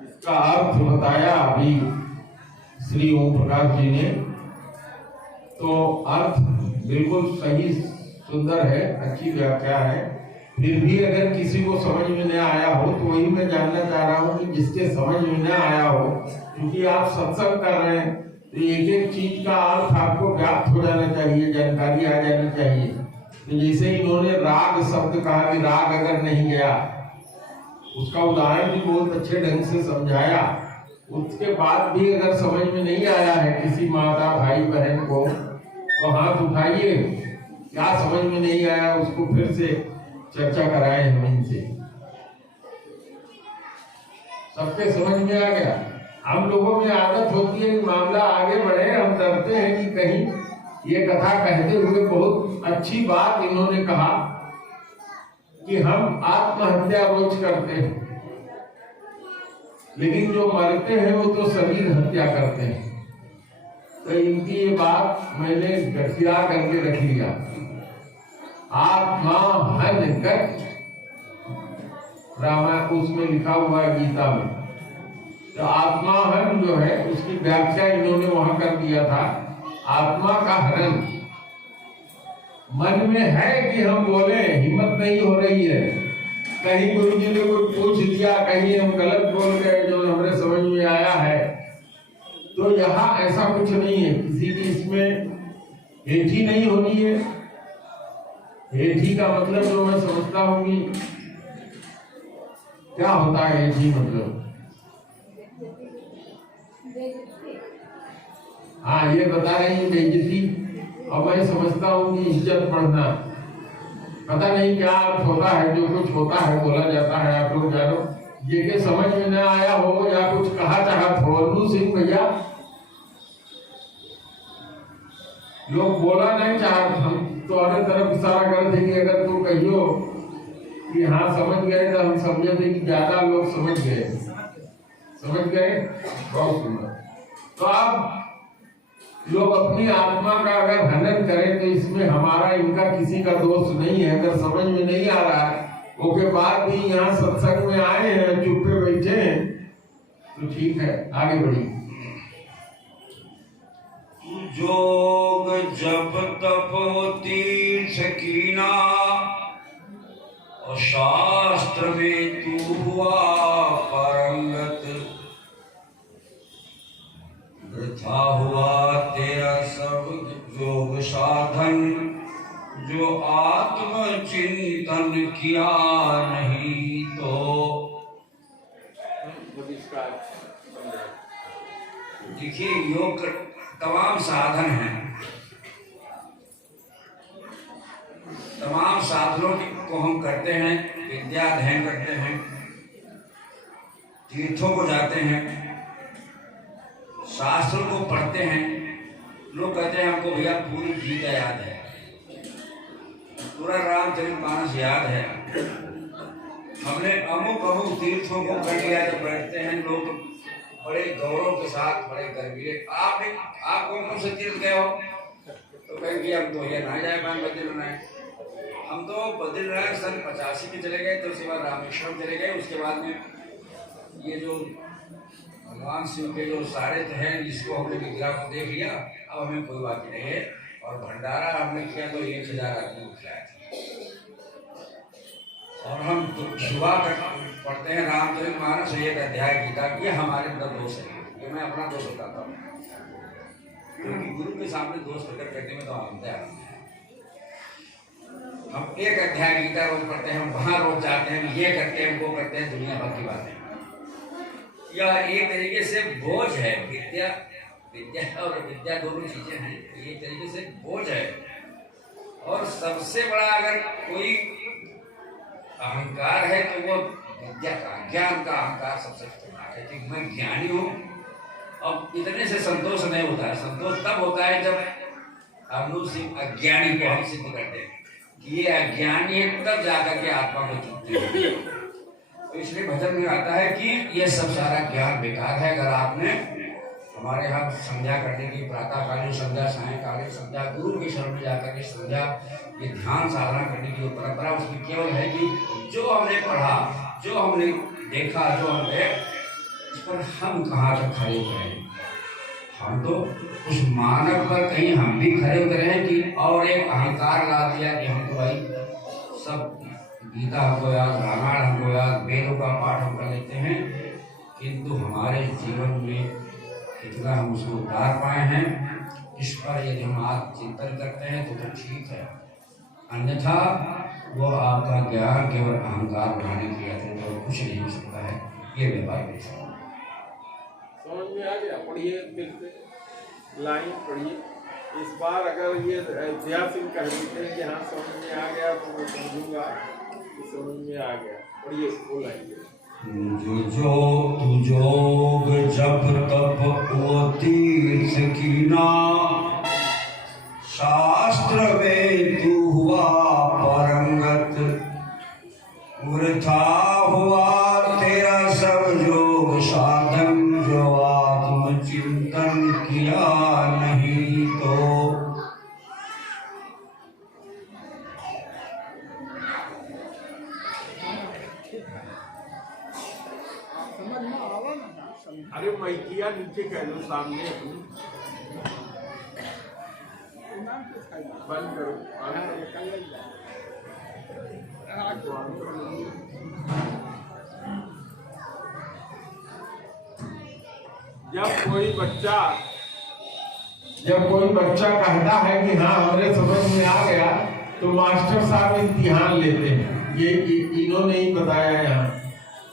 इसका अर्थ बताया अभी श्री ओम प्रकाश जी ने, तो अर्थ बिल्कुल सही सुंदर है, अच्छी व्याख्या है। फिर भी अगर किसी को समझ में न आया हो तो वही मैं जानना चाह रहा हूँ कि जिसके समझ में न आया हो, क्योंकि आप सत्संग कर रहे हैं तो एक एक चीज का अर्थ आपको व्याप्त हो जाना चाहिए, जानकारी आ जानी चाहिए। तो जैसे इन्होंने राग शब्द कहा कि राग अगर नहीं गया, उसका उदाहरण भी बहुत अच्छे ढंग से समझाया। उसके बाद भी अगर समझ में नहीं आया है किसी माता भाई बहन को, तो हाथ उठाइए, क्या समझ में नहीं आया उसको फिर से चर्चा कराए हम इनसे। सबके समझ में आ गया। हम लोगों में आदत होती है कि मामला आगे बढ़े, हम डरते हैं कि कहीं ये कथा कहते हुए बहुत अच्छी बात इन्होंने कहा कि हम आत्महत्या रोज करते हैं, लेकिन जो मरते हैं वो तो शरीर हत्या करते हैं। तो इनकी ये बात मैंने गठिया करके रख लिया। आत्मा हन कर, रामायण उसमें लिखा हुआ है गीता में। तो आत्मा हन जो है उसकी व्याख्या इन्होंने वहां कर दिया था, आत्मा का हरण। मन में है कि हम बोले, हिम्मत नहीं हो रही है, कहीं गुरु जी ने कुछ पूछ दिया, कहीं हम गलत बोल गए जो हमारे समझ में आया है। तो यहाँ ऐसा कुछ नहीं है, किसी की इसमें हेठी नहीं होनी है। हेठी का मतलब जो मैं समझता हूँ कि क्या होता है हेठी मतलब, हाँ ये बता रही है बेइज्जती, और मैं समझता हूँ कि इज्जत बढ़ना। पता नहीं क्या अर्थ होता है, जो कुछ होता है बोला जाता है, आप लोग जानो। जिनके समझ में न आया हो या कुछ कहा चाहत हो, अनु सिंह भैया लोग बोला नहीं चाहते, हम तो हर तरफ इशारा करते कि अगर तू कहियो कि हाँ समझ गए तो हम समझे थे कि ज्यादा लोग समझ गए, समझ गए, बहुत सुंदर। तो अब लोग अपनी आत्मा का अगर हनन करें तो इसमें हमारा इनका किसी का दोष नहीं है। अगर समझ में नहीं आ रहा है, उसके बाद भी यहाँ सत्संग में आए हैं, चुप पे बैठे हैं, तो ठीक है, आगे बढ़िए। जोग जप तप तीर्थ कीना, और शास्त्र में तू हुआ पारंगत। वृथा हुआ तेरा सब योग साधन, जो आत्म चिंतन किया नहीं तो। देखिए योग तमाम साधन हैं, तमाम साधनों को हम करते हैं, विद्या अध्ययन करते हैं, तीर्थों को जाते हैं, शास्त्रों को पढ़ते हैं। लोग कहते हैं हमको भैया पूरी गीता याद है, पूरा रामचरितमानस याद है, हमने अमुक अमुक तीर्थों को कर लिया। जब बैठते हैं लोग बड़े गौरव के साथ, बड़े गर्वीले, आप कौन से तीर्थ गए हो? तो कहेंगे हम तो ये ना जाए पाए बद्रीनाथ। हम तो बद्रीनाथ सन 85 में चले गए, तो उसके बाद रामेश्वरम चले गए। उसके बाद में ये जो भगवान शिव के जो सारे हैं, इसको हमने विग्रह को देख लिया, अब हमें कोई बात नहीं है। और भंडारा हमने किया तो 1000 आदमी खिलाए थे। और हम सुबह पढ़ते हैं रामचरितमानस, एक अध्याय गीता की, हमारे अंदर दोष है, ये मैं अपना दोष बताता हूँ, क्योंकि गुरु के सामने दोष प्रकट करने में तो हम तैयार हैं। हम एक अध्याय गीता रोज पढ़ते हैं, हम वहां रोज जाते हैं, ये करते हैं, वो करते हैं, दुनिया भर की बातें। यह एक तरीके से बोझ है। विद्या और विद्या दोनों चीजें हैं, एक तरीके से बोझ है। और सबसे बड़ा अगर कोई अहंकार है तो वो विद्या का, ज्ञान का अहंकार सबसे खतरनाक है कि मैं ज्ञानी हूँ। अब इतने से संतोष नहीं होता है, संतोष तब होता है जब हम लोग सिर्फ अज्ञानी को हम सिद्ध करते हैं कि ये अज्ञानी है, तब जाकर के आत्मा को चुनते हैं। तो इसलिए भजन में आता है कि ये सब सारा ज्ञान बेकार है। अगर आपने हमारे यहाँ संध्या करने की, प्रातःकालीन संध्या, सायंकालीन संध्या, गुरु के शरण में जाकर के संध्या, ये ध्यान साधना करने की जो परंपरा, उसकी केवल है कि जो हमने पढ़ा, जो हमने देखा, जो हमने, इस पर हम कहाँ तक खड़े उतरे। हम तो उस मानव पर कहीं हम भी खड़े उतरे हैं कि और एक अहंकार ला दिया कि हम तो भाई सब गीता हमको याद, रामायण हमको याद, वेदों का पाठ हम कर लेते हैं, किंतु हमारे जीवन में कितना हम उसको उतार पाए हैं, इस पर यदि हम आत्म चिंतन करते हैं तो ठीक है। अन्यथा वो आपका ज्ञान केवल अहंकार बढ़ाने के लिए तो कुछ नहीं हो सकता है। ये व्यापार नहीं समझ में आ गया? पढ़िए, फिर से लाइन पढ़िए। इस बार अगर ये ऐतिहासिक कह देते हैं कि हाँ समझ में आ गया तो मैं समझूंगा कि समझ में आ गया। पढ़िए, वो लाइन जो जोग जप तप वो तीर्थ कीना, शास्त्र में तू हुआ परंगत, वृथा हुआ तेरा सब योग साधन, जो आत्म चिंतन किया नहीं तो। अरे मैकिया नीचे कह दो, सामने बंद करो। जब कोई बच्चा कहता है कि हाँ हमारे समझ में आ गया, तो मास्टर साहब इम्तिहान लेते हैं। ये इन्होंने ही बताया यहाँ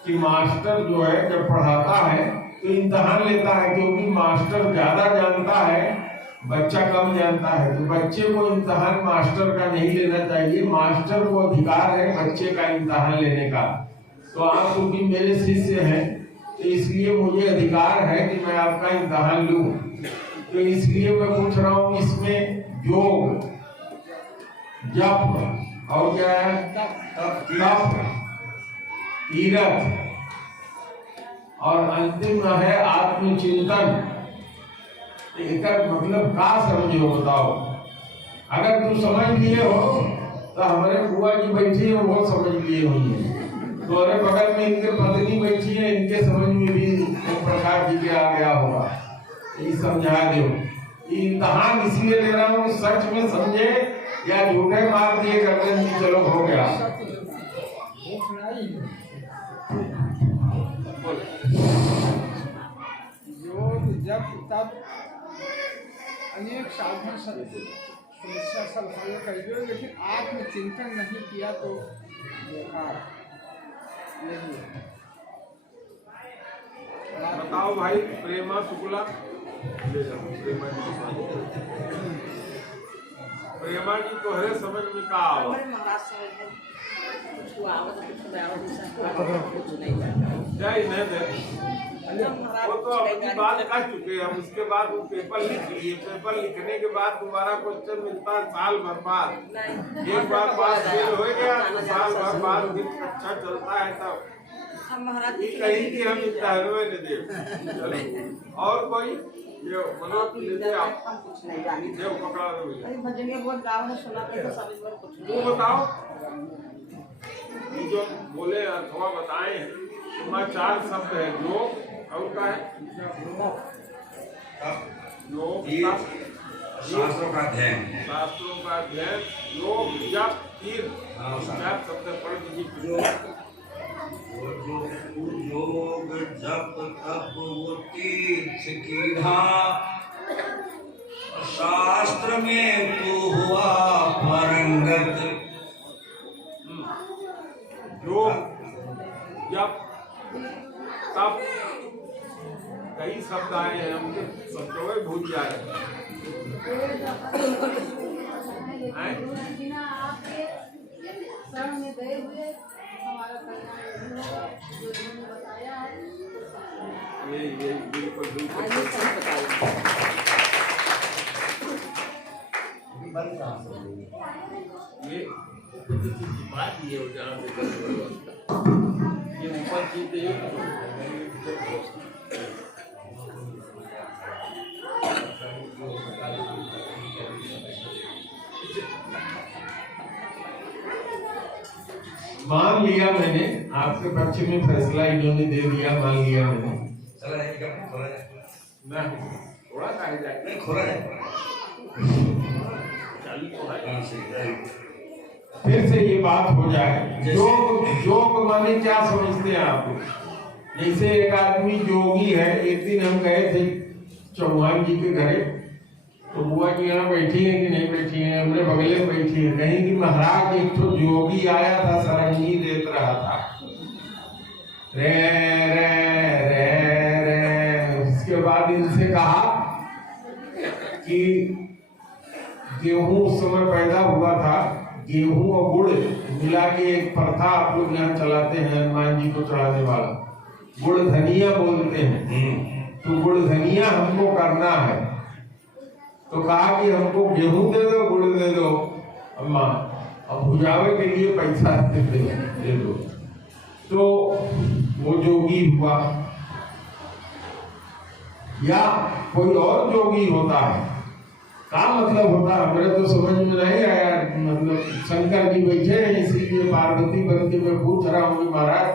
कि मास्टर जो है जब पढ़ाता है तो इम्तिहान लेता है, क्योंकि मास्टर ज्यादा जानता है, बच्चा कम जानता है। तो बच्चे को इम्तिहान मास्टर का नहीं लेना चाहिए, मास्टर को अधिकार है बच्चे का इम्तिहान लेने का। तो आप क्योंकि मेरे शिष्य हैं तो इसलिए मुझे अधिकार है कि मैं आपका इम्तिहान लूं। तो इसलिए मैं पूछ रहा हूँ, इसमें योग, जप और क्या है, तप, तीरथ और अंतिम है आत्मचिंतन। एक मतलब का समझो, बताओ। अगर तुम समझ लिए हो तो हमारे बुआ जी बैठी है, वो समझ लिए होंगे। तो अरे बगल में इनके पत्नी बैठी है, इनके समझ में भी एक प्रकार जी के आ गया होगा। ये समझा दो। इम्तिहान इसलिए ले रहा हूँ, सच में समझे या झूठे मार दिए करते हैं, चलो हो गया। योग जप तप अनेक साधन समस्या सब हल कर दो, लेकिन आत्मचिंतन नहीं किया तो बेकार नहीं है। बताओ भाई, प्रेमा शुक्ला ले जाओ। प्रेमा जी को हरे समझ में का आओ, जय नहीं दे। वो तो अपनी बात कर चुके हैं, हम उसके बाद वो पेपर लिख लिए। पेपर लिखने के बाद दोबारा क्वेश्चन मिलता है साल भर बाद। एक बार पास फेल हो गया तो साल भर बाद फिर अच्छा चलता है। तब कहीं की हम इम्तिहान में नहीं दे। चलो और कोई ये मनोज लेते आप जो पकड़ा दो वो बताओ। जो बोले अथवा बताए हैं, 4 शब्द है। योग और का है, योग, शास्त्रों का अध्ययन, शास्त्रों का अध्ययन, योग, जप, तीर्थ। 4 शब्द पढ़ दीजिए। योग जप तप वो तीर्थ कीना, शास्त्र में तू हुआ परंगत। योग जप तप कई शब्द आए हैं, हमके सब भूल जाए। आपके शरण में गए हुए हमारा परिणाम मान लिया मैंने, आपके पक्ष में फैसला इन्होंने दे दिया, मान लिया मैंने। चला जाएगा, खोला जाए थोड़ा सा नहीं, खोला जाए फिर से ये बात हो जाए। योग माने क्या समझते हैं आप? जैसे एक आदमी योगी है। एक दिन हम गए थे चौहान जी के घरे, तो बुआ जी यहाँ बैठी है कि नहीं बैठी है, हमने बगले में बैठी है। कहीं कि महाराज एक तो योगी आया था, सरंगी देत रहा था, रे रे रे रे। उसके बाद इनसे कहा कि गेहूं उस समय पैदा हुआ था, गेहूं और गुड़ मिला के एक प्रथा आप लोग यहाँ चलाते हैं, हनुमान जी को चढ़ाने वाला, गुड़ धनिया बोलते हैं। तो गुड़ धनिया हमको करना है। तो कहा कि हमको गेहूं दे दो, गुड़ दे दो अम्मा, अब भुजावे के लिए पैसा दे दो। तो वो जोगी हुआ या कोई और जोगी होता है, क्या मतलब होता है मेरे तो समझ में नहीं आया। मतलब शंकर जी बैठे हैं, इसीलिए पार्वती बनती मैं पूछ रहा हूँ महाराज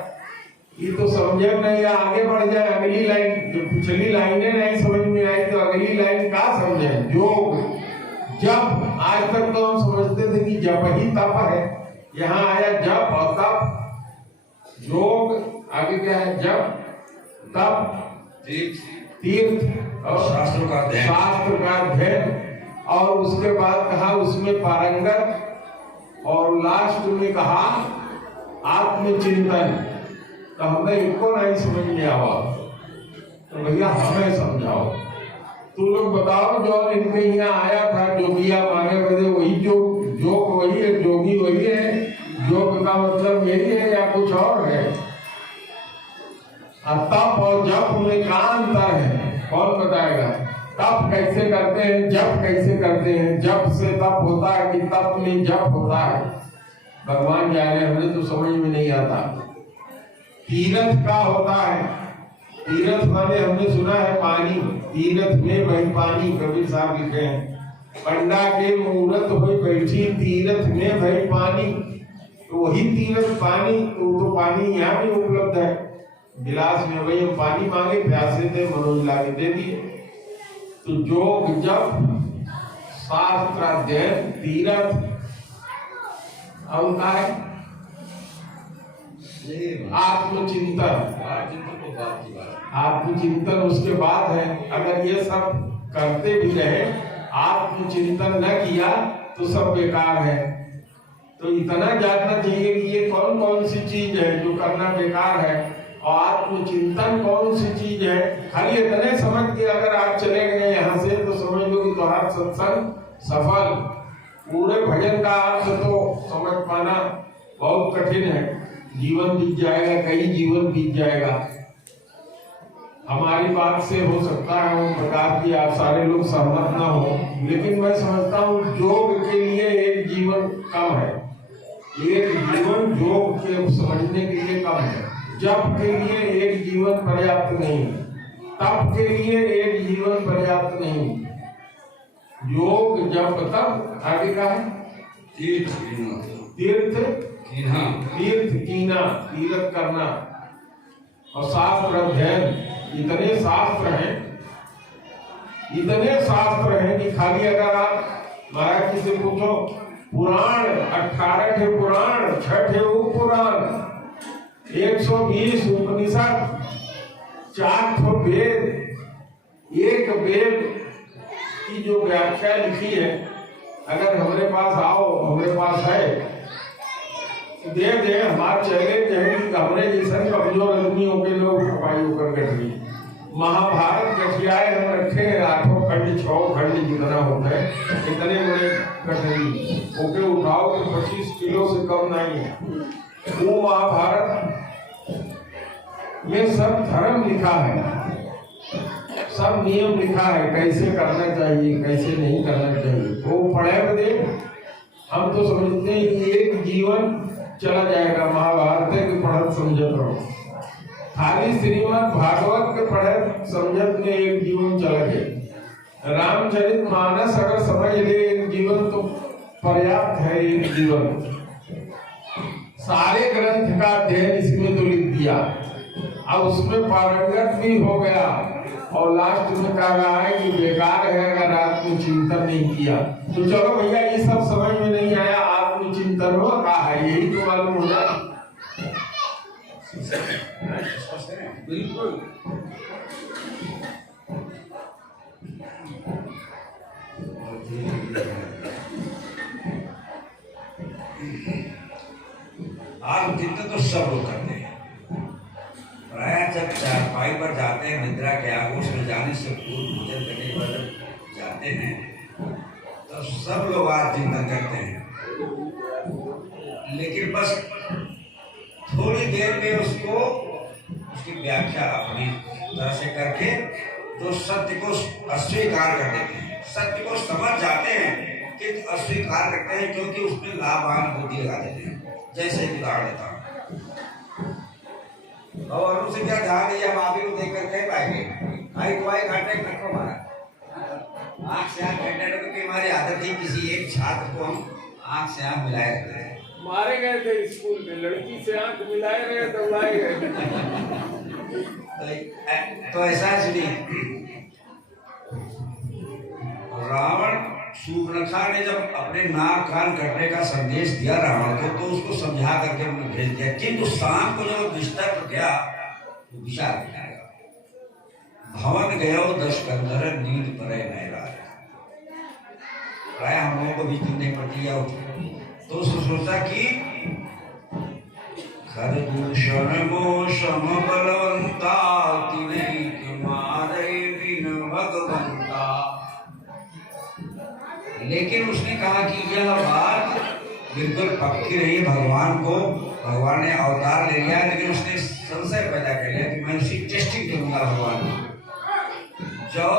ये तो समझे नहीं, आगे बढ़ जाए। अगली लाइन, जो पिछली लाइनें नहीं समझ में आई तो अगली लाइन क्या समझे? योग जप। आज तक तो हम समझते थे कि जप ही तप है, यहाँ आया जप और तप। योग आगे क्या है? जप, तप, तीर्थ और शास्त्रों का अध्ययन। और उसके बाद कहा उसमें पारंगत, और लास्ट में कहा आत्मचिंतन। तो हमें इनको नहीं समझ में आवा, तो भैया हमें समझाओ। तू लोग बताओ जो इनके यहाँ आया था जोगिया मांगे बदे, वही जोग वही है, जोगी वही है? योग का मतलब यही है या कुछ और है? तप और जप में क्या अंतर है? कौन बताएगा? तप कैसे करते हैं, जप कैसे करते हैं? जप से तप होता है कि तप में जप होता है? भगवान जाने, हमें तो समझ में नहीं आता। तीर्थ का होता है, तीर्थ माने हमने सुना है पानी, तीर्थ में वही पानी, कबीर साहब लिखे हैं। पंडा के मूर्त हुई बैठी, तीर्थ में वही पानी। तो वही तीर्थ पानी, तो पानी यहाँ भी उपलब्ध है गिलास में। वही हम पानी मांगे, प्यासे थे, मनोज लाके दे दिए। तो योग जप शास्त्र अध्ययन तीर्थ अवतार आत्मचिंतन। आत्मचिंतन उसके बाद है। अगर ये सब करते भी रहे, आत्मचिंतन न किया तो सब बेकार है। तो इतना जानना चाहिए कि ये कौन कौन सी चीज है जो करना बेकार है, और आत्मचिंतन कौन सी चीज है। खाली इतने समझ के अगर आप चले गए यहाँ से तो समझ लो कि तुम्हारा सत्संग सफल। पूरे भजन का अर्थ तो समझ पाना बहुत कठिन है। जीवन बीत जाएगा, कई जीवन बीत जाएगा। हमारी बात से हो सकता है वो प्रकार की आप सारे लोग सहमत ना हो, लेकिन मैं समझता हूँ योग के लिए एक जीवन कम है। एक जीवन योग के समझने के लिए कम है। जप के लिए एक जीवन पर्याप्त नहीं, तप के लिए एक जीवन पर्याप्त नहीं। योग जप तप आगे का है तीर्थ कीना, तीर्थ करना और शास्त्र अध्ययन। इतने शास्त्र हैं कि खाली अगर आप महाराज जी से पूछो, पुराण 18 थे, पुराण 6 थे उपपुराण, 120 उपनिषद, 4 वेद, एक वेद की जो व्याख्या लिखी है, अगर हमारे पास आओ, हमारे पास है दे दे। हमारे चैलेंज है कि हमने जैसे कमजोर आदमियों के लोग सफाई होकर गठरी महाभारत गठियाए हम रखे हैं, 8 खंड 6 खंड जितना होता है, इतने बड़े गठरी ओके उठाओ तो 25 किलो से कम नहीं है। वो महाभारत में सब धर्म लिखा है। सब नियम लिखा है, कैसे करना चाहिए कैसे नहीं करना चाहिए। वो पढ़े बदे हम तो समझते हैं कि एक जीवन चला जाएगा। महाभारत के पढ़त समझत रहो, खाली श्रीमद् भागवत के पढ़त समझत में एक जीवन चला गया। रामचरित मानस अगर समझ ले एक जीवन तो पर्याप्त है। एक जीवन सारे ग्रंथ का अध्ययन इसमें तो लिख दिया, अब उसमें पारंगत भी हो गया और लास्ट में कहा रहा है कि बेकार है अगर आत्मचिंतन नहीं किया। तो चलो भैया ये सब समझ में नहीं आया, आत्मचिंतन हो कहा है यही तो मालूम हो जाए। बिल्कुल आत्मचिंतन तो सब लोग करते हैं। प्रायः जब चारपाई पर जाते हैं निद्रा के आगोश में जाने से पूर्व भोजन करने के बाद जब जाते हैं तो सब लोग आत्मचिंतन करते हैं, लेकिन बस थोड़ी देर में उसको उसकी व्याख्या अपनी तरह से करके जो सत्य को अस्वीकार कर देते हैं। सत्य को समझ जाते हैं कि अस्वीकार करते हैं क्योंकि उसमें लाभान बुद्धि लगा देते हैं। जैसे एक उदाहरण देता हूँ, और उनसे क्या ध्यान नहीं, हम आप ही को देख कर कह पाएंगे आई तो आई घाटे रखो हमारा आँख से आँख घटने क्योंकि हमारी आदत ही किसी एक छात्र को हम आँख से आँख मिलाए रखते हैं। मारे गए थे स्कूल में, लड़की से आँख मिलाए रहे तो उड़ाए गए। तो ऐसा सुनिए, रावण शूर्पणखा ने जब अपने नाक कान कटने का संदेश दिया रावण को तो उसको समझा करके उन्हें भेज दिया, किंतु शाम को जब बिस्तर पर गया तो विचार किया, भवन गयो 10 कंदर नींद परे नहरा। प्राय हम लोगों को भी नींद नहीं पड़ती है, तो सोचा कि खरदूषण मोशम बलवंता तिनहि के मारे बिन भगवंता। लेकिन उसने कहा कि यह बात बिल्कुल पक्की रही, भगवान ने अवतार ले लिया, लेकिन उसने संशय पैदा कर लिया कि मैं उसी टेस्टिंग करूंगा भगवान को। जो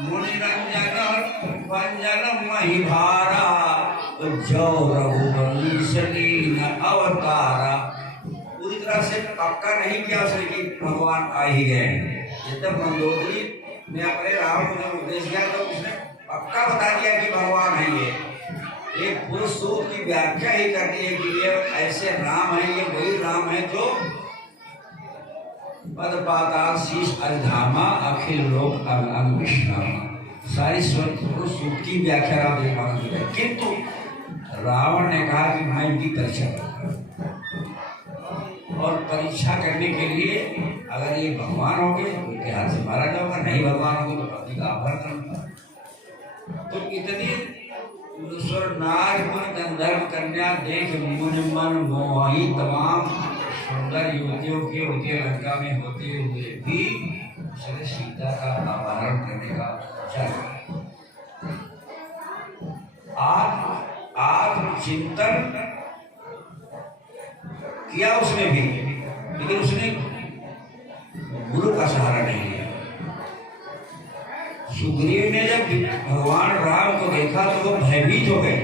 मुनि रंजन भंजन मही भारा जो रघुवंश लीन अवतारा। पूरी तरह से पक्का नहीं किया उसने कि भगवान आ ही गए। जब मंदोदरी ने अपने रावण को उपदेश दिया तो उसने पक्का बता दिया कि भगवान है ये। एक पुरुष सूत्र की व्याख्या ही करती है कि ये ऐसे राम है, ये वही राम है जो पद पाताल शीश अरिधामा अखिल लोक अंग विश्रामा। सारी सूत्र की व्याख्या राम भगवान की है, किंतु रावण ने कहा कि मैं इनकी परीक्षा करूंगा और परीक्षा करने के लिए अगर ये भगवान होंगे तो इनके हाथ से मारा जाऊंगा, नहीं भगवान होंगे तो पति का अपहरण करूंगा। तो इतनी नार मन गंधर्व कन्या देख मुनि मन मोही तमाम सुंदर युवतियों के उदय लंका में होते हुए भी उसने सीता का अपहरण करने का विचार। आत्मचिंतन किया उसने भी, लेकिन उसने गुरु का सहारा नहीं लिया। सुग्रीव ने जब भगवान राम को देखा तो वो भयभीत हो गए।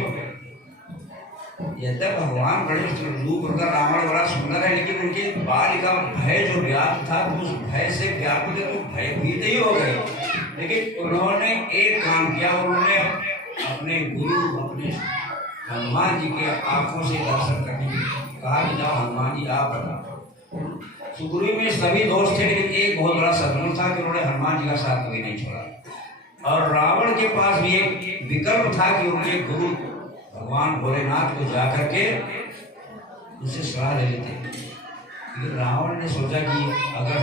यद्यप भगवान बड़े रूप उनका रावण बड़ा सुंदर है, लेकिन उनके बाल का भय जो व्याप्त था तो उस भय से व्याप्त तो भयभीत ही हो गए। लेकिन उन्होंने एक काम किया, उन्होंने अपने गुरु अपने हनुमान जी के आंखों से दर्शन करने के लिए कहा कि जाओ हनुमान जी आप बताओ। सुग्रीव में सभी दोस्त थे, लेकिन एक बहुत बड़ा सदगुण था कि उन्होंने हनुमान जी का साथ कभी नहीं छोड़ा। और रावण के पास भी एक विकल्प था कि उनके गुरु भगवान भोलेनाथ को जाकर के उनसे सलाह ले लेते। लेकिन रावण ने सोचा कि अगर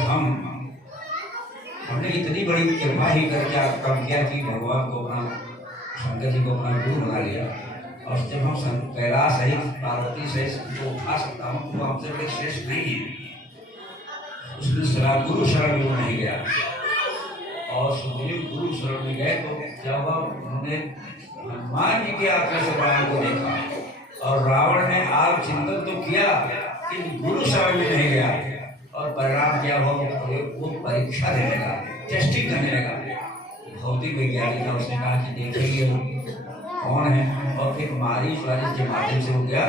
हमने इतनी बड़ी कृपा ही करके काम किया कि भगवान को अपना शंकर जी को अपना गुरु बना लिया, और जब हम कैलाश सहित पार्वती सहित को उठा सकता हूँ तो हमसे बड़े श्रेष्ठ नहीं है। उसने सलाह गुरु शरण में नहीं गया, और सुग्रीव गुरु शरण में गए तो जब उन्होंने हनुमान जी के आंखें से बाण को देखा और रावण ने आग चिंतन तो किया कि गुरु शरण में नहीं गया, और परिणाम क्या हुआ, वो परीक्षा देने लगा, टेस्टिंग करने लगा। भौतिक वैज्ञानिक था, उसने कहा कि देखिए कौन है, और फिर बारिश के माध्यम से हो गया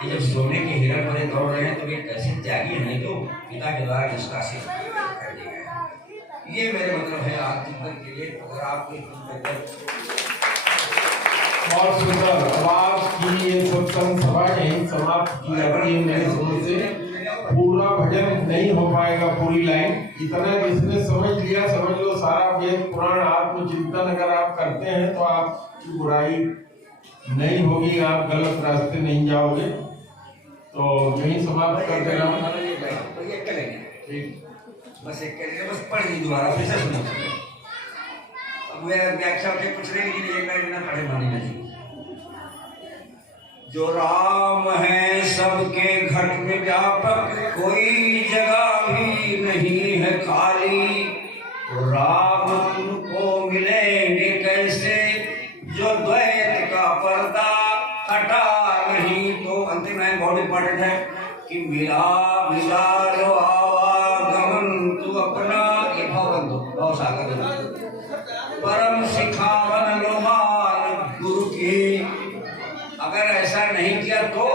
कि जब सोने के हिरण बड़े दौड़ रहे हैं तो ये कैसे त्यागी है, नहीं तो पिता के द्वारा निष्कासित कर दिया गया। ये मेरे मतलब है आज चिंतन के लिए। अगर आप बहुत सुंदर आवाज की ये सत्संग सभा यही समाप्त की जाती है। मेरे समझ से पूरा भजन नहीं हो पाएगा पूरी लाइन, इतना जिसने समझ लिया समझ लो सारा वेद पुराण आत्मचिंतन अगर आप करते हैं तो आपकी बुराई नहीं होगी, आप गलत रास्ते नहीं जाओगे। तो यही समाप्त कर देना। बस एक करेंगे, बस पढ़ दी दोबारा फिर से सुनो। अब व्याख्या के कुछ नहीं, लेकिन एक लाइन ना पढ़े मानी नहीं। जो राम है सबके घट में व्यापक, कोई जगह भी नहीं है खाली। तो राम तुमको मिलेंगे कैसे जो द्वैत का पर्दा हटा नहीं। तो अंतिम लाइन बहुत इंपॉर्टेंट है कि मिला मिला लो आवागमन तू अपना, ये भाव बंदो भाव सागर परम सिखावन लो मान गुरु की। अगर ऐसा नहीं किया तो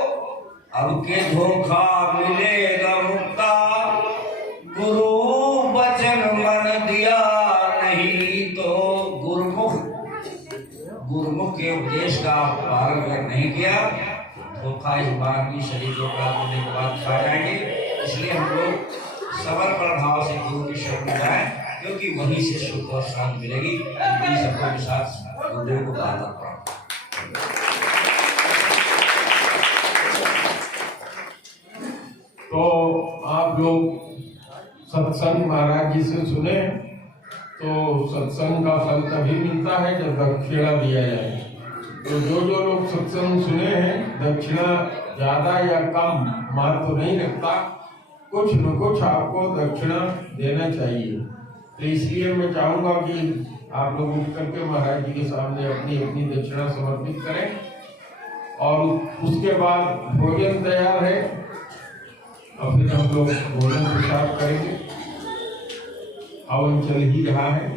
अब के धोखा मिलेगा मुक्ता, गुरु वचन मन दिया नहीं। तो गुरुमुख के उपदेश का पालन अगर नहीं किया, धोखा इस बार भी शरीर को प्राप्त होने के बाद खा जाएंगे। इसलिए हम लोग समर्पण भाव से गुरु की शरण में जाएं, क्योंकि वहीं से सुख और शांति मिलेगी। सबको के साथ गुरुदेव को बात करना। तो आप लोग सत्संग महाराज जी से सुने, तो सत्संग का फल तभी मिलता है जब दक्षिणा दिया जाए। तो जो लोग सत्संग सुने हैं, दक्षिणा ज्यादा या कम महत्व नहीं रखता, कुछ न कुछ आपको दक्षिणा देना चाहिए। तो इसलिए मैं चाहूंगा कि आप लोग उठ करके महाराज जी के सामने अपनी अपनी दक्षिणा समर्पित करें, और उसके बाद भोजन तैयार है और फिर हम लोग भोजन प्रसाद करेंगे। हवन चल ही रहा है।